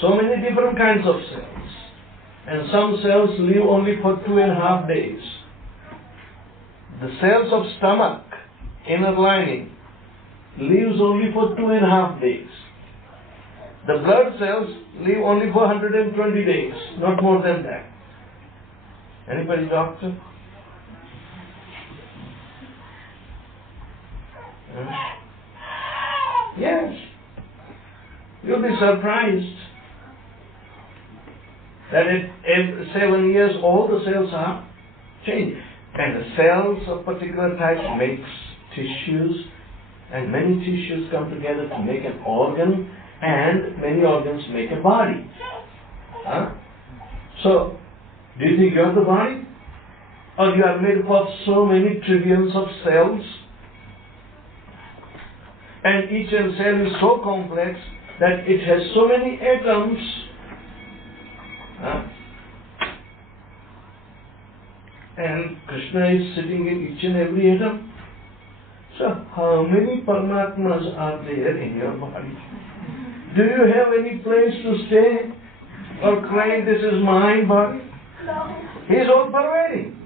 So many different kinds of cells. And some cells live only for 2.5 days. The cells of stomach, inner lining, lives only for 2.5 days. The blood cells live only for 120 days, not more than that. Anybody doctor? Yes. You'll be surprised that at 7 years all the cells are changed. And the cells of particular types makes tissues, and many tissues come together to make an organ, and many organs make a body. So, do you think you are the body? Or you are made up of so many trillions of cells? And each cell is so complex that it has so many atoms. And Krishna is sitting in each and every atom. So, how many Paramatmas are there in your body? Do you have any place to stay? Or claim this is my body? No. He is all pervading.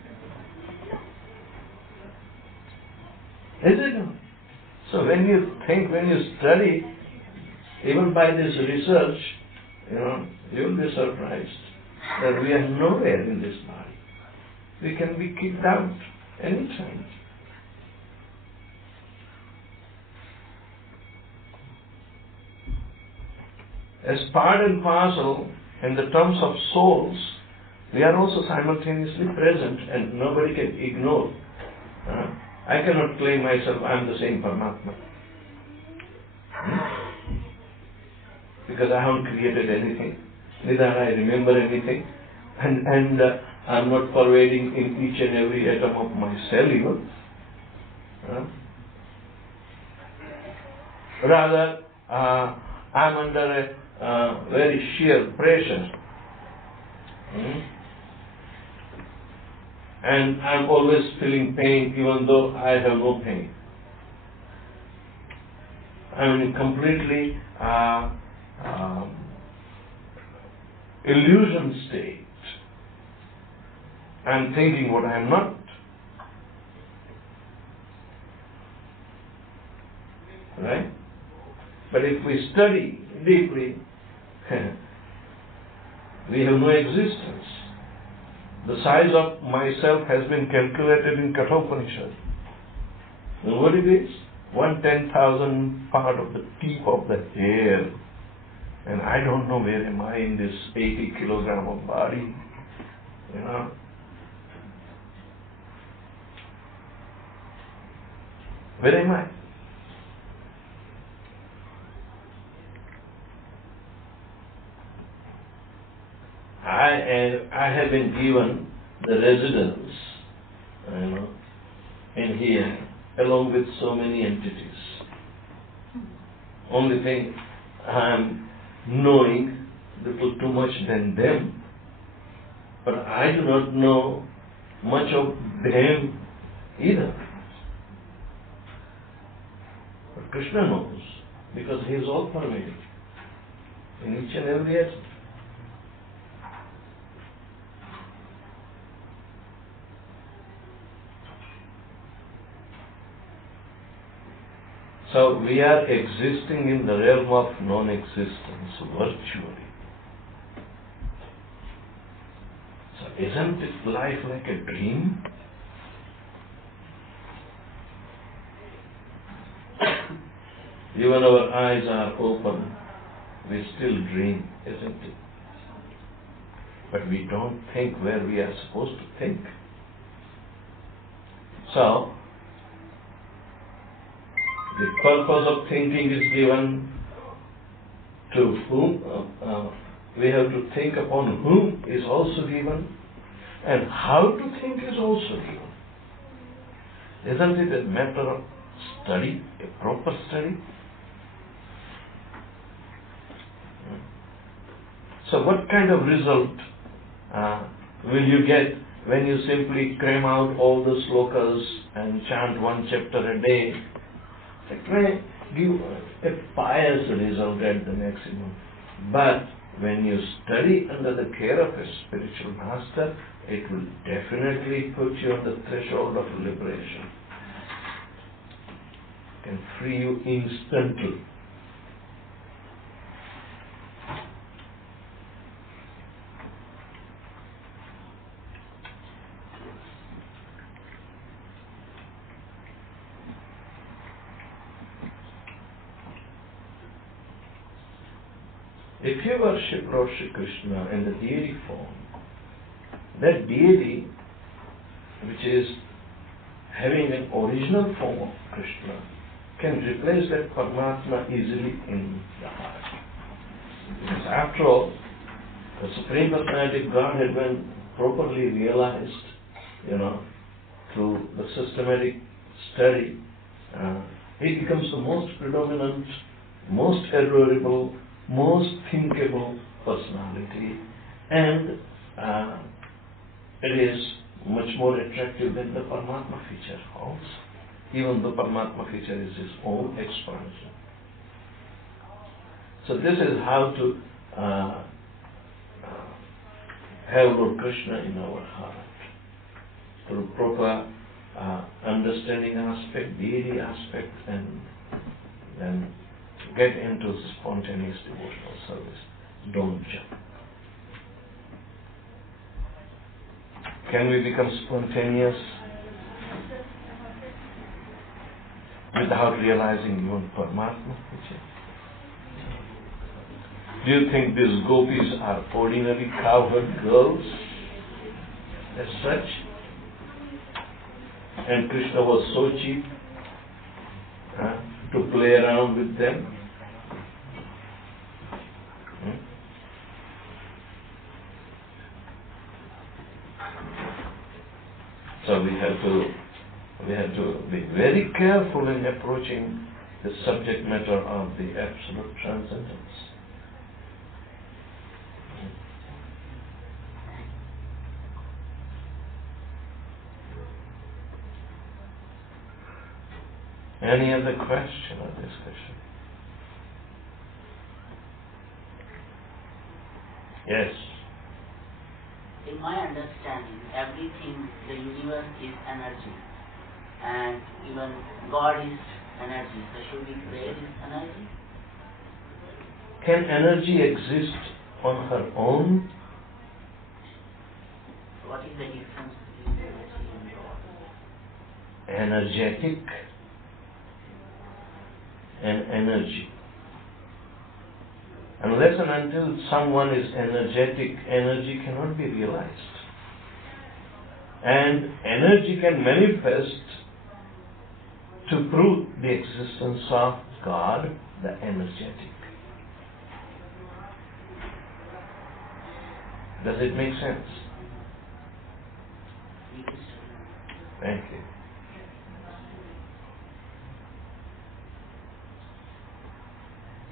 Is it not? So when you think, when you study, even by this research, you will be surprised that we are nowhere in this body. We can be kicked out anytime. As part and parcel in the terms of souls, we are also simultaneously present and nobody can ignore. I cannot claim myself I am the same Paramatma. Because I haven't created anything, neither I remember anything, and I am not pervading in each and every atom of my cell even. Rather, I am under a very sheer pressure. And I am always feeling pain even though I have no pain. I am in completely illusion state. I am thinking what I am not. Right? But if we study deeply, we have no existence. The size of myself has been calculated in Kathopanishad. And what it is? 1/10,000 part of the tip of the hair. And I don't know where am I in this 80 kilogram of body. You know. Where am I? I have been given the residence, in here, along with so many entities. Only thing I am knowing little too much than them, but I do not know much of them either. But Krishna knows, because He is all pervading in each and every aspect. So we are existing in the realm of non-existence virtually. So isn't this life like a dream? Even our eyes are open, we still dream, isn't it? But we don't think where we are supposed to think. So, the purpose of thinking is given to whom, we have to think upon whom is also given, and how to think is also given. Isn't it a matter of study, a proper study? So what kind of result will you get when you simply cram out all the slokas and chant one chapter a day? It may give a pious result at the maximum. But when you study under the care of a spiritual master, it will definitely put you on the threshold of liberation. It can free you instantly. If you worship Lord Shri Krishna in the deity form, that deity, which is having an original form of Krishna, can replace that Paramatma easily in the heart. Because after all, the Supreme Personality of Godhead, when properly realized, through the systematic study, it becomes the most predominant, most adorable, most thinkable personality, and it is much more attractive than the Paramatma feature also. Even the Paramatma feature is his own expansion. So this is how to have Lord Krishna in our heart through proper understanding aspect, deity aspect, and then get into spontaneous devotional service. Don't jump. Can we become spontaneous without realizing even Paramatma? Do you think these gopis are ordinary cowherd girls as such? And Krishna was so cheap to play around with them? So we have to be very careful in approaching the subject matter of the absolute transcendence. Any other question or discussion? Yes. In my understanding, everything, the universe is energy, and even God is energy. So should we pray this energy? Can energy exist on her own? what is the difference between energy and God? Energetic and energy. Unless and until someone is energetic, energy cannot be realized. And energy can manifest to prove the existence of God, the energetic. Does it make sense? Thank you.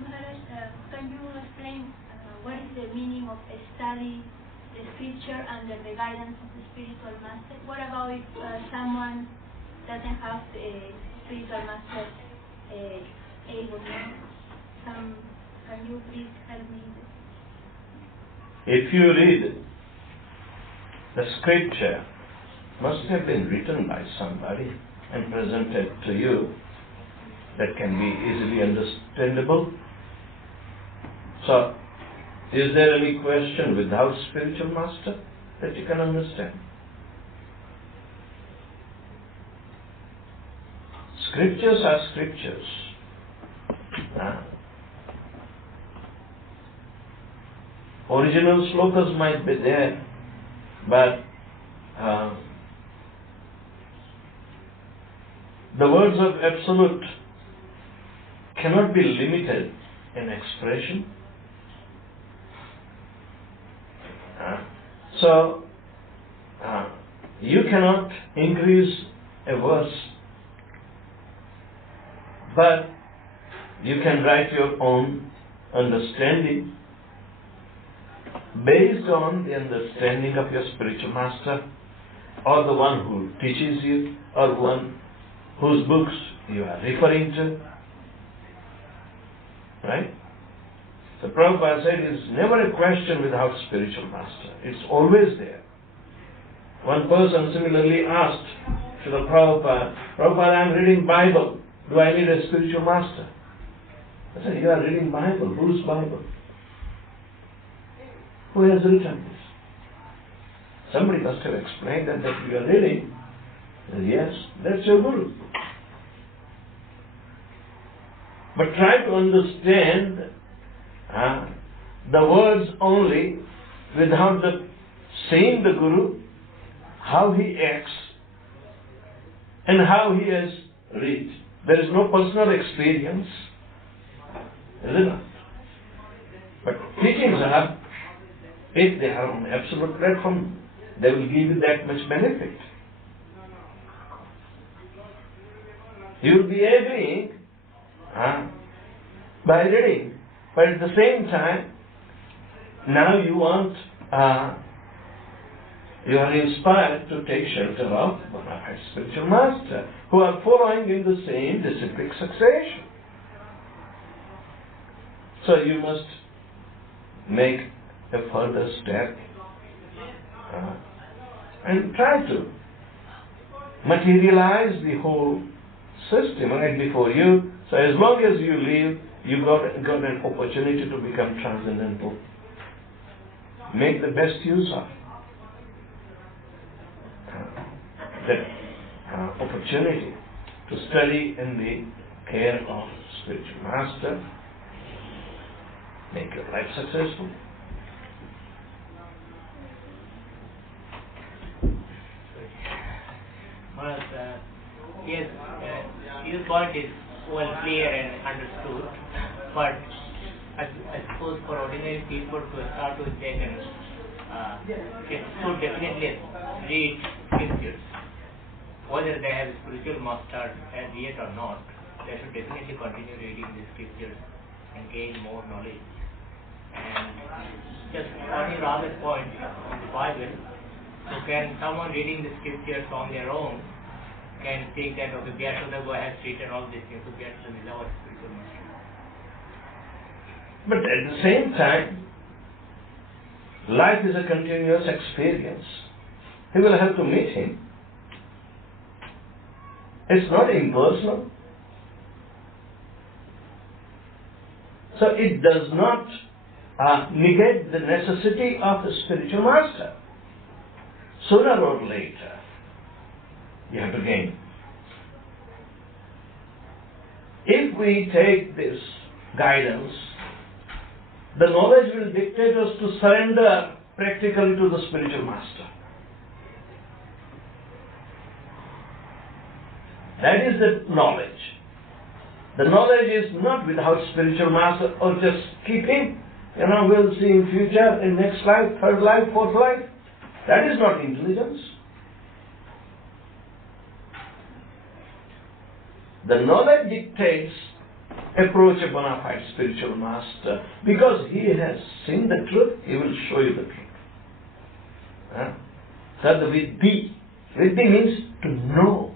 Maharaj, can you explain what is the meaning of study the scripture under the guidance of the spiritual master? What about if someone doesn't have the spiritual master able to? Can you please help me? If you read the scripture, must have been written by somebody and presented to you, that can be easily understandable. So, is there any question without spiritual master that you can understand? Scriptures are scriptures. Original slokas might be there, but the words of Absolute cannot be limited in expression. So, you cannot increase a verse, but you can write your own understanding based on the understanding of your spiritual master, or the one who teaches you, or one whose books you are referring to. Right? So Prabhupada said it's never a question without spiritual master. It's always there. One person similarly asked to the Prabhupada, Prabhupada, I'm reading Bible. Do I need a spiritual master? I said, you are reading Bible. Whose Bible? Who has written this? Somebody must have explained that you are reading. I said, yes, that's your Guru. But try to understand the words only without seeing the Guru, how he acts and how he has reached. There is no personal experience, is it not? But teachings are, if they are on absolute platform, they will give you that much benefit. You will be agreeing by reading, but at the same time, now you are inspired to take shelter of one of our spiritual master, who are following in the same disciplic succession. So you must make a further step and try to materialize the whole system right before you. So as long as you live, you got an opportunity to become transcendental. Make the best use of that opportunity to study in the care of spiritual master. Make your life successful. Maharaj, yes, your point is well clear and understood, but I suppose for ordinary people to start with, they can should definitely read scriptures. Whether they have a spiritual master as yet or not, they should definitely continue reading the scriptures and gain more knowledge. And just on your other point on the Bible, so can someone reading the scriptures on their own can think that, okay, Vyasodeva has written all these things, so Vyasodeva is our spiritual master. But at the same time, life is a continuous experience. He will have to meet him. It's not impersonal. So it does not negate the necessity of a spiritual master. sooner or later, you have to gain. If we take this guidance, the knowledge will dictate us to surrender practically to the spiritual master. That is the knowledge. The knowledge is not without spiritual master or just keep him. We'll see in future, in next life, third life, fourth life. That is not intelligence. The knowledge dictates approach a bona fide spiritual master because he has seen the truth, he will show you the truth. Tad vidhi. Vidhi means to know.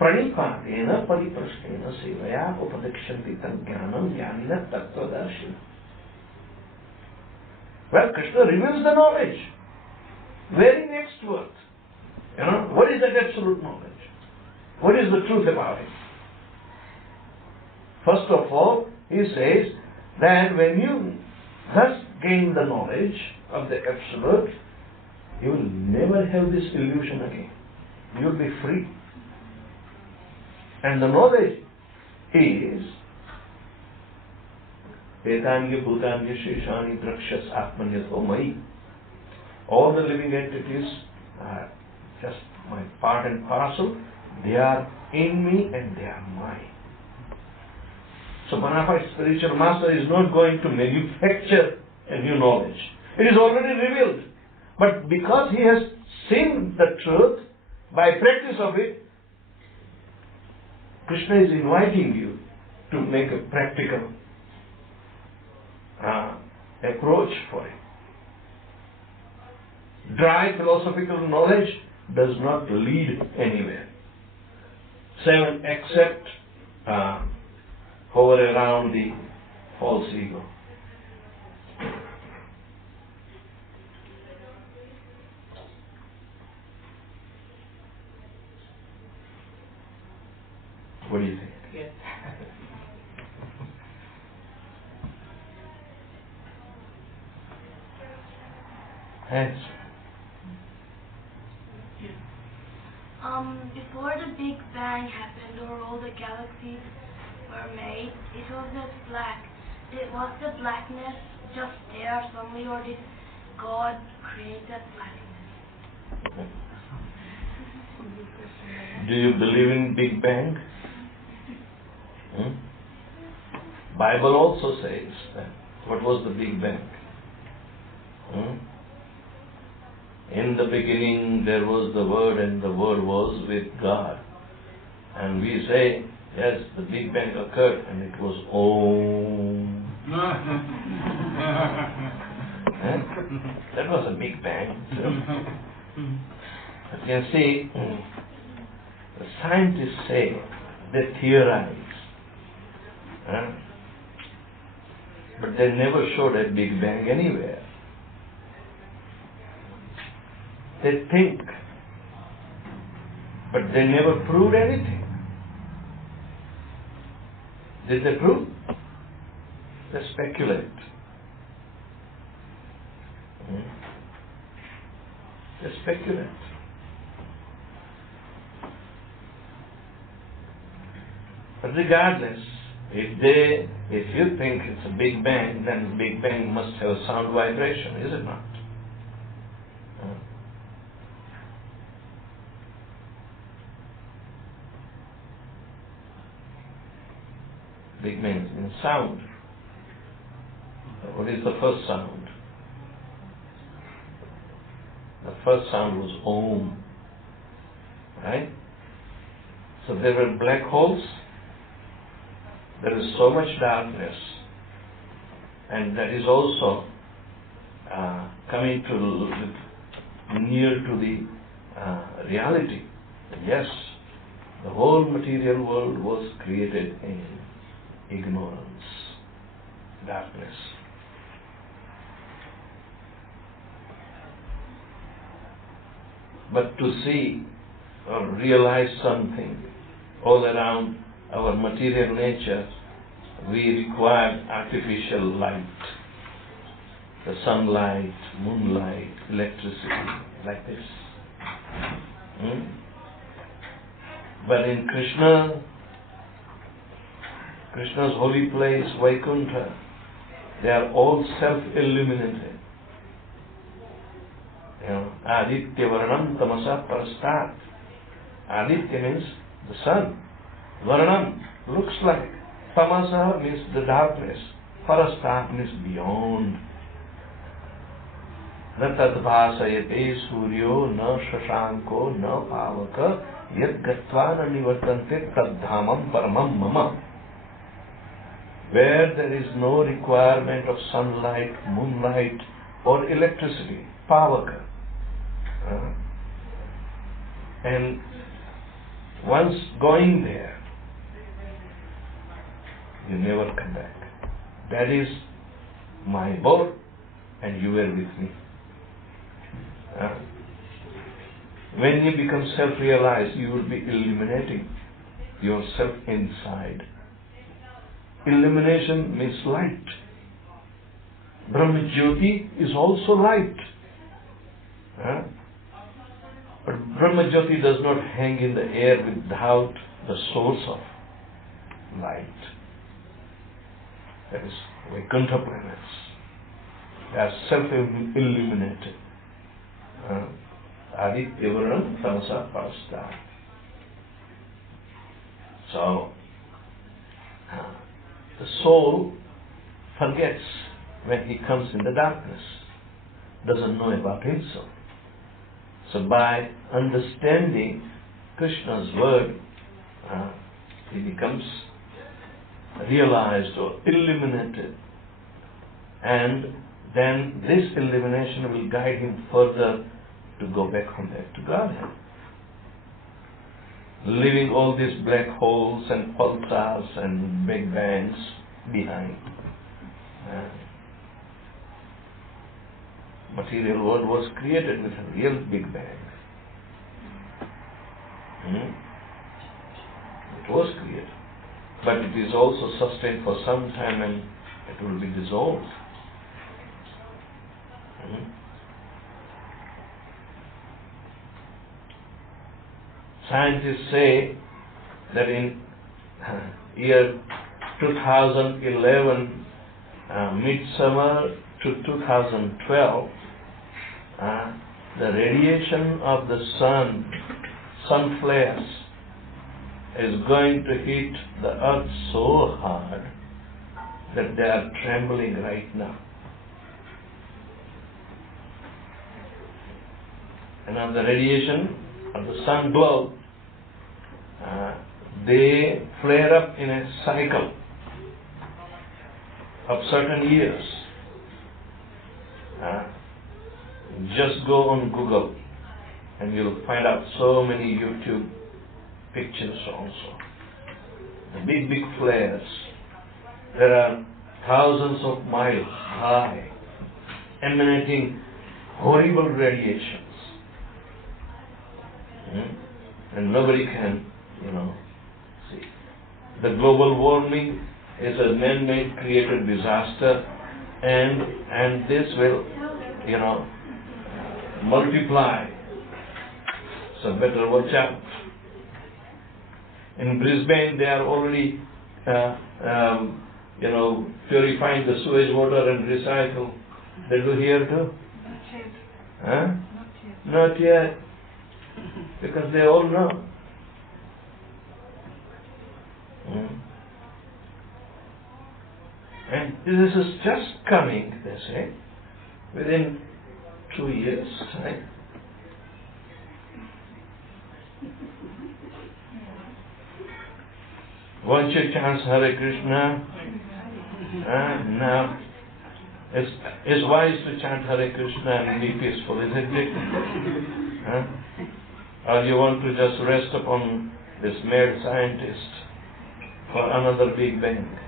Pranipadena pariprasthena sevaya upadakshanti tam jnanam jnanina tattvadarshina. Well, Krishna reveals the knowledge. Very next word. What is that absolute knowledge? What is the truth about it? First of all, he says that when you thus gain the knowledge of the absolute, you will never have this illusion again. You will be free. And the knowledge is Vedanya Bhutanya Sheshani Drakshas Atmanyato Mai. All the living entities are just my part and parcel. They are in me and they are mine. So bona fide spiritual master is not going to manufacture a new knowledge. It is already revealed. But because he has seen the truth, by practice of it, Krishna is inviting you to make a practical approach for it. Dry philosophical knowledge does not lead anywhere. 7, except hover around the false ego. What do you think? Yes. Yes. Before the Big Bang happened, or all the galaxies were made, it was just black. Was the blackness just there suddenly, or did God create that blackness? Do you believe in Big Bang? Bible also says that. What was the Big Bang? In the beginning there was the Word, and the Word was with God. And we say, yes, the Big Bang occurred and it was Om. That was a Big Bang. You can see, the scientists say, they theorize. But they never showed a Big Bang anywhere. They think, but they never proved anything. Did they prove? They speculate. They speculate. But regardless, if you think it's a Big Bang, then Big Bang must have a sound vibration, is it not? Big Bang means sound. What is the first sound? The first sound was Om. Right? So there were black holes. There is so much darkness. And that is also coming to near to the reality. Yes, the whole material world was created in ignorance, darkness. But to see or realize something all around our material nature, we require artificial light, the sunlight, moonlight, electricity, like this. But in Krishna's holy place, Vaikuntha, they are all self-illuminated. Aditya Varanam Tamasa Parastat. Aditya means the sun. Varanam looks like. Tamasa means the darkness. Parastat means beyond. Na tadvasayate suryo na shashanko na pavaka yad gatvana nivartante tadhamam paramam mama. Where there is no requirement of sunlight, moonlight or electricity, pavaka. And once going there, you never come back. That is my abode, and you were with me. When you become self-realized, you will be illuminating yourself inside. Illumination means light. Brahma-jyoti is also light. But Brahma-jyoti does not hang in the air without the source of light. That is Vaikuntha planets. They are self-illuminated. Aditya Varanam Tamasa Parastat. So, the soul forgets when he comes in the darkness, doesn't know about himself. So by understanding Krishna's word, he becomes realized or illuminated, and then this illumination will guide him further to go back to Godhead, leaving all these black holes and pulsars and big bangs behind. Material world was created with a real big bang. It was created, but it is also sustained for some time and it will be dissolved. Scientists say that in year 2011, midsummer to 2012, the radiation of the sun flares, is going to hit the earth so hard that they are trembling right now. And on the radiation of the sun globe, they flare up in a cycle of certain years. Just go on Google and you'll find out so many YouTube pictures also. The big flares. There are thousands of miles high, emanating horrible radiations. And nobody can, see. The global warming is a man-made created disaster, and this will, multiply. So better watch out. In Brisbane, they are already, purifying the sewage water and recycle. They do here too? Not yet. Huh? Not yet. Not yet. Because they all know. And this is just coming, they say, within 2 years' time. Once you chant Hare Krishna, now it's wise to chant Hare Krishna and be peaceful, isn't it? Or you want to just rest upon this mad scientist for another big bang?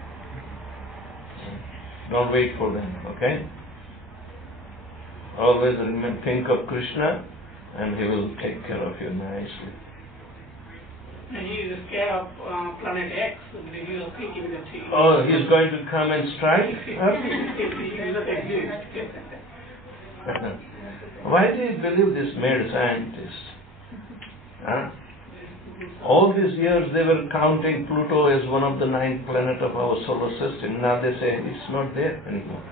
Don't wait for them, okay? Always think of Krishna and he will take care of you nicely. He is scared of planet X. He will speak in the tree. Oh, he's going to come and strike? He does not exist. Why do you believe this mad scientist? Huh? All these years they were counting Pluto as one of the 9 planets of our solar system. Now they say it's not there anymore.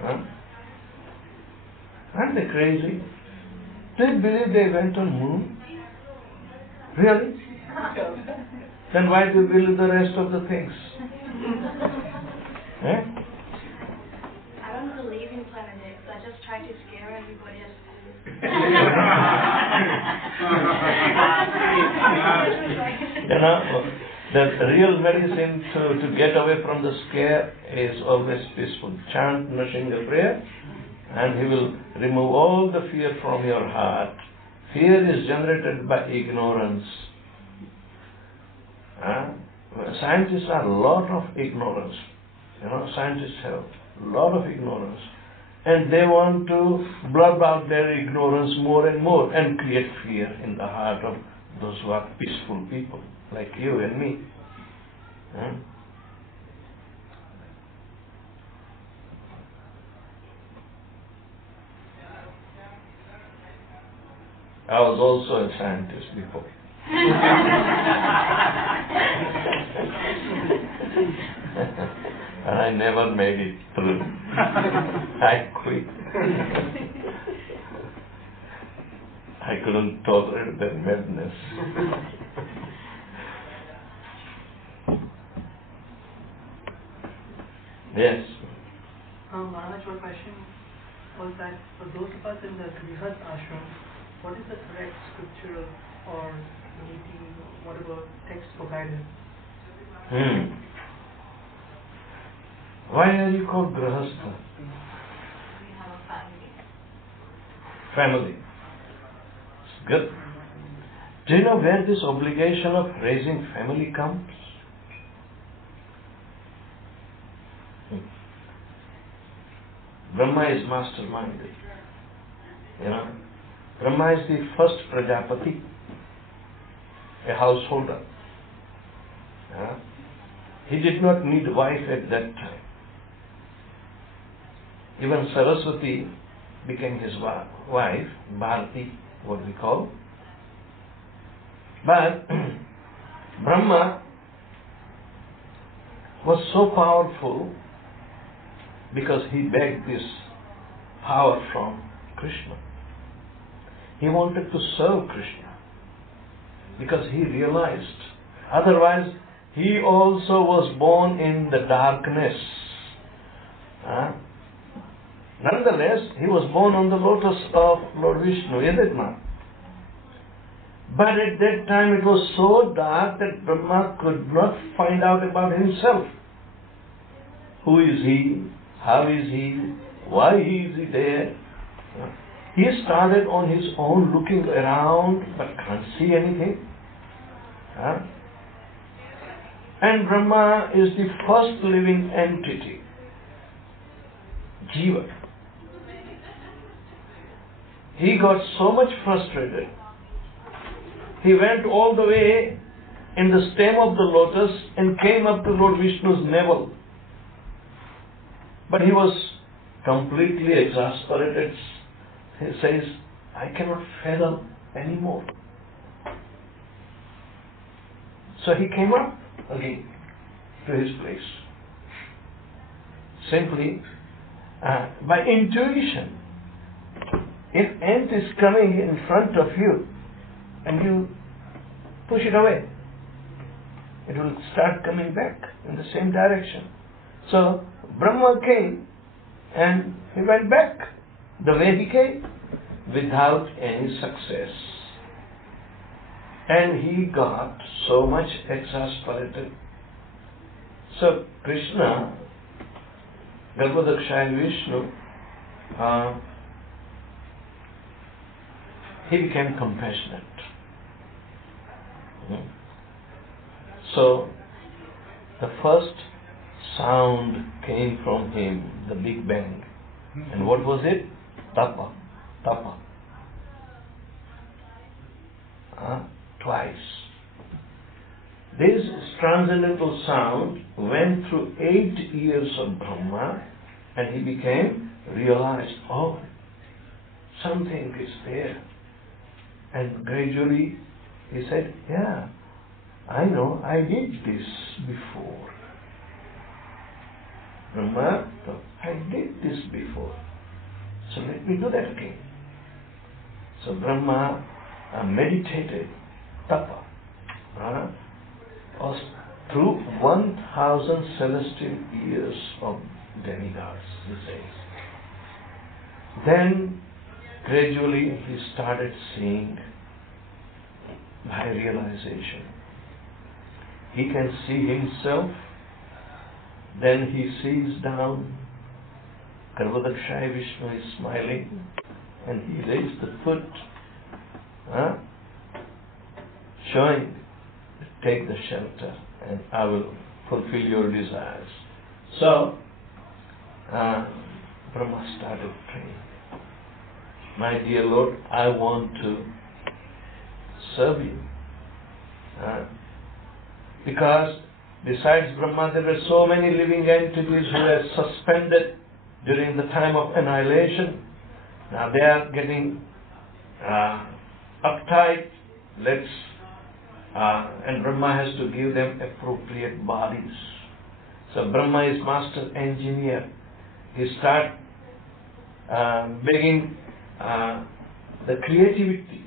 Huh? Aren't they crazy? Do you believe they went on moon? Really? Then why do you believe the rest of the things? Eh? I don't believe in Planet X. I just try to scare everybody else. You know, the real medicine to get away from the scare is always peaceful. Chant Nrsimha prayer and he will remove all the fear from your heart. Fear is generated by ignorance. Scientists have a lot of ignorance. You know, scientists have a lot of ignorance. And they want to blub out their ignorance more and more and create fear in the heart of those who are peaceful people, like you and me. I was also a scientist before. And I never made it through. I quit. I couldn't tolerate that madness. Yes. Maharaj, one question was that for those of us in the Grihas ashram, what is the correct scriptural or niti, whatever text for guidance? Why are you called Grihastha? We have a family. Family. It's good. Do you know where this obligation of raising family comes? Brahma is masterminded. You know, Brahma is the first Prajapati, a householder. He did not need a wife at that time. Even Saraswati became his wife, Bharati, what we call. But Brahma was so powerful because he begged this power from Krishna. He wanted to serve Krishna because he realized, otherwise he also was born in the darkness. Nonetheless, he was born on the lotus of Lord Vishnu, is it not? But at that time it was so dark that Brahma could not find out about himself. Who is he? How is he? Why is he there? He started on his own looking around but can't see anything. And Brahma is the first living entity, Jiva. He got so much frustrated. He went all the way in the stem of the lotus and came up to Lord Vishnu's navel. But he was completely exasperated. He says, I cannot fathom anymore. So he came up again to his place. Simply by intuition. If ant is coming in front of you and you push it away, it will start coming back in the same direction. So Brahma came and he went back the way he came without any success. And he got so much exasperated. So Krishna, Garbhodakshaya Vishnu, he became compassionate. So the first sound came from him, the Big Bang. And what was it? Tapa. Tapa. Twice. This transcendental sound went through 8 years of Brahma and he became realized, oh, something is there. And gradually he said, yeah, I know, I did this before. Brahma thought, I did this before. So let me do that again. So Brahma meditated, tapa, through 1,000 celestial years of demigods, he says. Then gradually he started seeing by realization. He can see himself, then he sees down, Garbhodakshaya Vishnu is smiling, and he raised the foot, showing, take the shelter and I will fulfill your desires. So, Brahma started praying. My dear Lord, I want to serve you. Because besides Brahma, there were so many living entities who were suspended during the time of annihilation. Now they are getting uptight. And Brahma has to give them appropriate bodies. So Brahma is master engineer. He starts begging the creativity,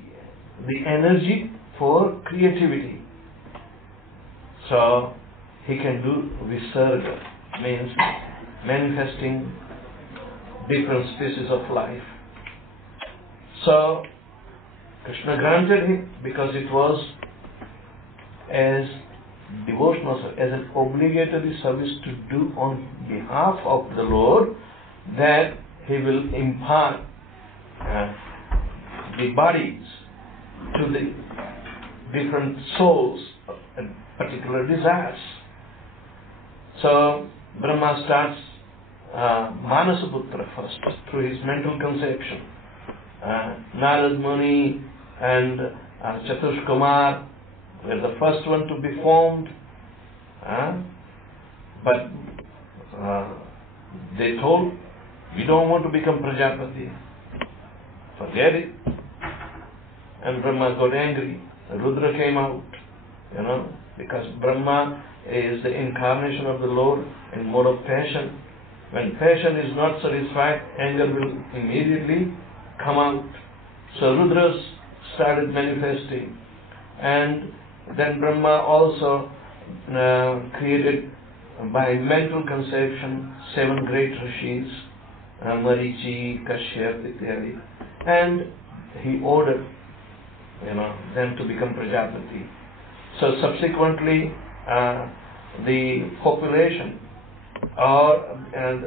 the energy for creativity. So he can do visarga, means manifesting different species of life. So Krishna granted him, because it was as devotional, as an obligatory service to do on behalf of the Lord, that he will impart the bodies to the different souls of particular desires. So Brahma starts Manasaputra first, through his mental conception. Narad Muni and Chatush Kumar were the first one to be formed, but they told, we don't want to become Prajapati. Forget it. And Brahma got angry. Rudra came out, because Brahma is the incarnation of the Lord in mode of passion. When passion is not satisfied, anger will immediately come out. So Rudras started manifesting. And then Brahma also created by mental conception 7 great rishis, Marichi, Kashyap, Ityadi, and he ordered them to become Prajapati. So subsequently the population,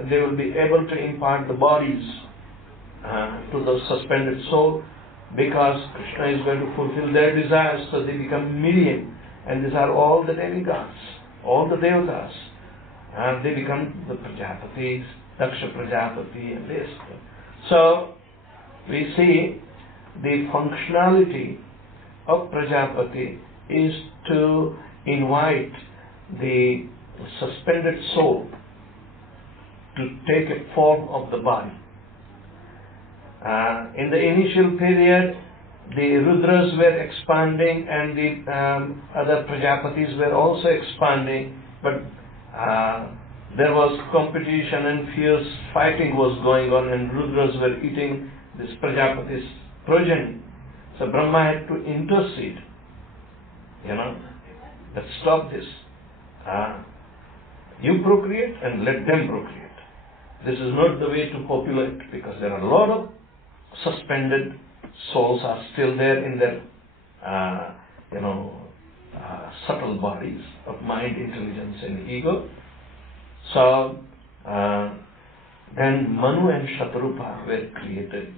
they will be able to impart the bodies to the suspended soul, because Krishna is going to fulfill their desires, so they become million. And these are all the demigods, all the devatas. And they become the Prajapatis, Daksha Prajapati and this. So we see the functionality of Prajapati is to invite the suspended soul to take a form of the body. In the initial period, the Rudras were expanding and the other Prajapatis were also expanding, but there was competition and fierce fighting was going on, and Rudras were eating this Prajapati's progeny. So Brahma had to intercede, let's stop this. You procreate and let them procreate. This is not the way to populate, because there are a lot of suspended souls are still there in their subtle bodies of mind, intelligence and ego. So then Manu and Shatrupa were created.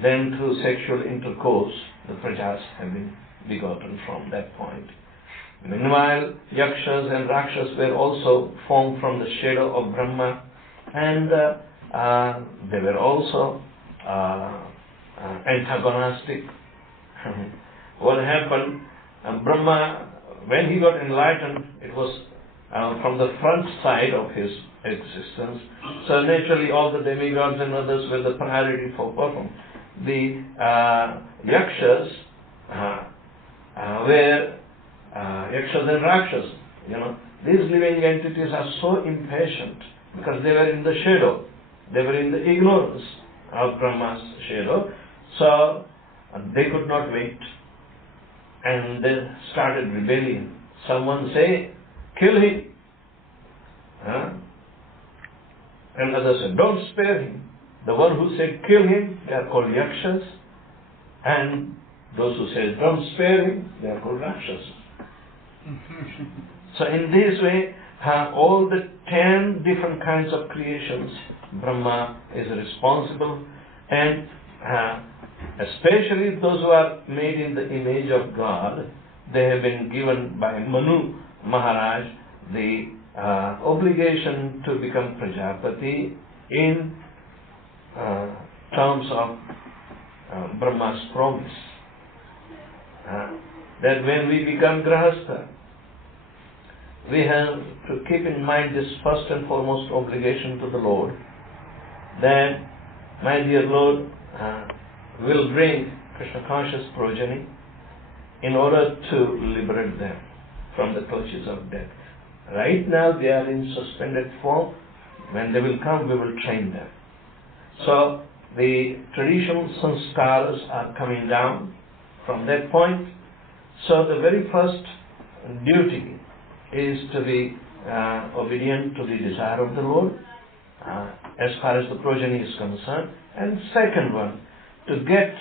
Then through sexual intercourse the Prajas have been begotten from that point. Meanwhile, Yakshas and Rakshas were also formed from the shadow of Brahma, and they were also antagonistic. What happened? Brahma, when he got enlightened, it was from the front side of his existence. So naturally all the demigods and others were the priority for performance. The yakshas were yakshas and rakshas. These living entities are so impatient because they were in the shadow. They were in the ignorance of Brahma's shadow. So they could not wait. And they started rebellion. Someone say, kill him. And others said, don't spare him. The one who said, kill him, they are called yakshas. And those who said, don't spare him, they are called rakshas. So in this way, all the 10 different kinds of creations, Brahma is responsible, and especially those who are made in the image of God, they have been given by Manu Maharaj the obligation to become Prajapati in terms of Brahma's promise. That when we become Grahastha, we have to keep in mind this first and foremost obligation to the Lord, that my dear Lord will bring Krishna conscious progeny in order to liberate them from the clutches of death. Right now they are in suspended form. When they will come, we will train them. So the traditional sanskaras are coming down from that point. So the very first duty is to be obedient to the desire of the Lord as far as the progeny is concerned. And second one, to get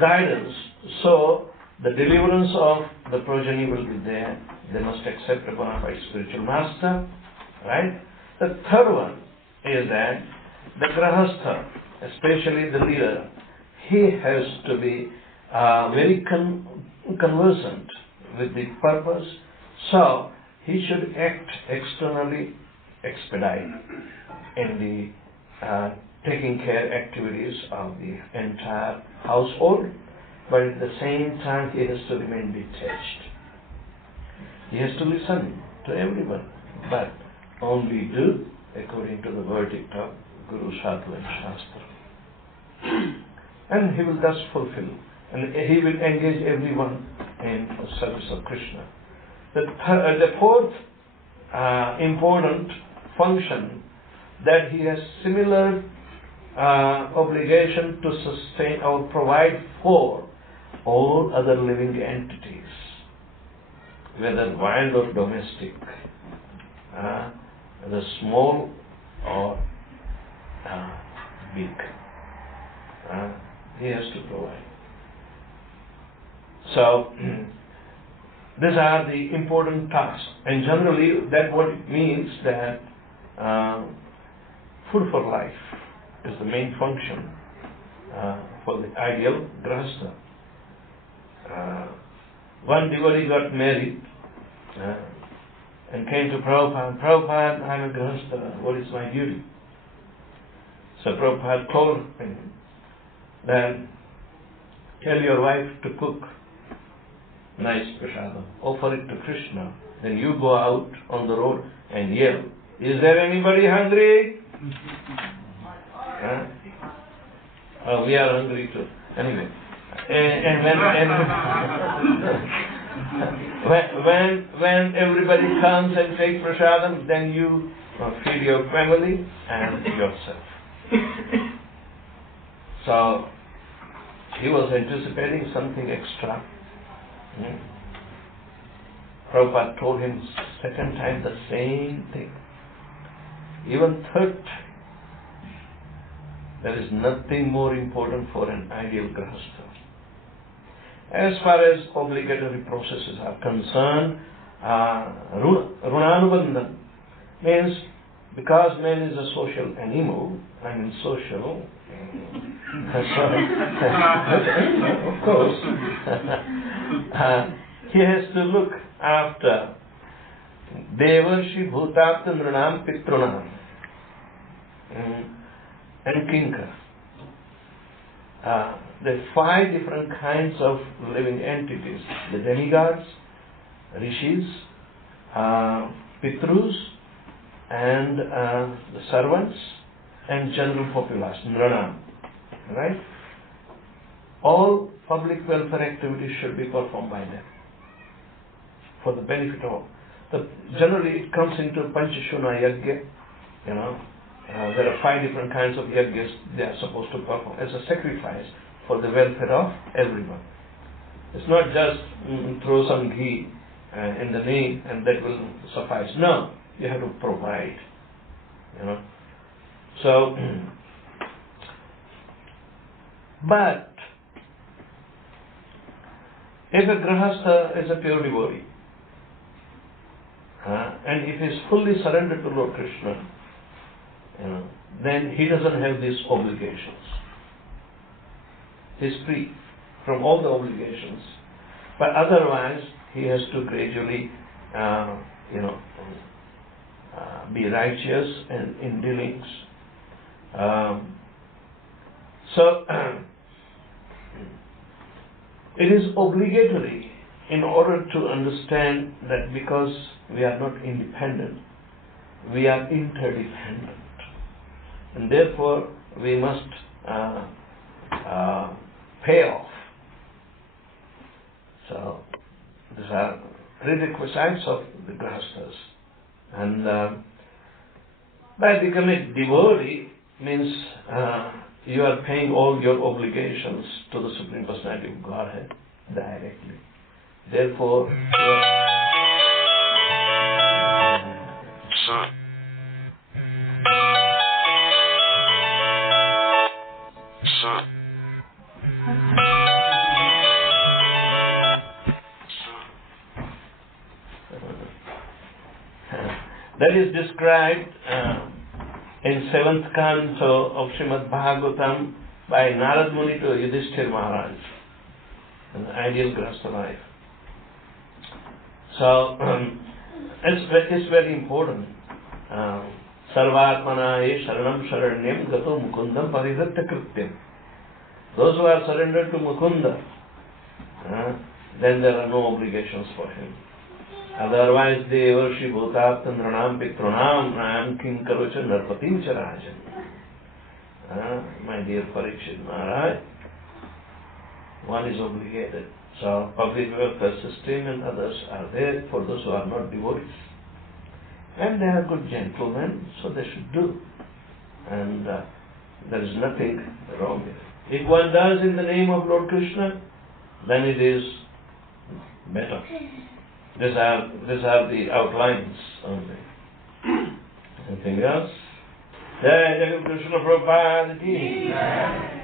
guidance so the deliverance of the progeny will be there. They must accept a bona fide spiritual master. Right? The third one is that the Grahastha, especially the leader, he has to be very conversant with the purpose. So he should act externally expedite in the taking care activities of the entire household, but at the same time he has to remain detached. He has to listen to everyone, but only do according to the verdict of Guru, Sadhu and Shastra. And he will thus fulfill, and he will engage everyone in the service of Krishna. The fourth important function, that he has similar obligation to sustain or provide for all other living entities, whether wild or domestic, whether small or big. He has to provide. So these are the important tasks, and generally that what it means, that food for life is the main function for the ideal grahastha. One devotee got married and came to Prabhupada. Prabhupada, I'm a grahastha, what is my duty? So Prabhupada told him that tell your wife to cook nice prasadam, offer it to Krishna, then you go out on the road and yell, is there anybody hungry? We are hungry too. Anyway, and when everybody comes and takes prasadam, then you feed your family and yourself. So he was anticipating something extra. Prabhupada told him second time the same thing. Even third time. There is nothing more important for an ideal grahastha. As far as obligatory processes are concerned, runanubandhan means, because man is a social animal, social, of course, he has to look after Devarshi Bhutapta Nranam Pitrunam and Kinkar. There are 5 different kinds of living entities: the demigods, rishis, Pitrus and the servants and general population, Nranam. Right? All public welfare activities should be performed by them for the benefit of all. Generally it comes into Panchashuna Yajna, there are 5 different kinds of yajnas they are supposed to perform as a sacrifice for the welfare of everyone. It's not just throw some ghee in the name and that will suffice. No, you have to provide. So, but if a grahastha is a pure devotee, and if he is fully surrendered to Lord Krishna, then he doesn't have these obligations. He is free from all the obligations. But otherwise, he has to gradually, be righteous and in dealings. So, it is obligatory in order to understand that because we are not independent, we are interdependent. And therefore, we must pay off. So, these are prerequisites of the grahasthas. And by becoming devotee means you are paying all your obligations to the Supreme Personality of Godhead directly. Therefore, that is described in 7th canto of Srimad Bhagavatam by Narad Muni to Yudhishthira Maharaj, an ideal grahastha life. So, it's very important. Sarvatmanaye sharanam sharanyam gato mukundam paridhatta krityam. Those who are surrendered to Mukunda, then there are no obligations for him. Otherwise, they worship Bhutapta Nranam Pitrunam Nayam King Karocha Narpatim Charajan. My dear Parikshit Maharaj, one is obligated. So, public welfare system and others are there for those who are not devotees. And they are good gentlemen, so they should do. And there is nothing wrong with it. If one does in the name of Lord Krishna, then it is better. These are the outlines only. Anything else? Jai Jagat Krishna Prabhupada Ki.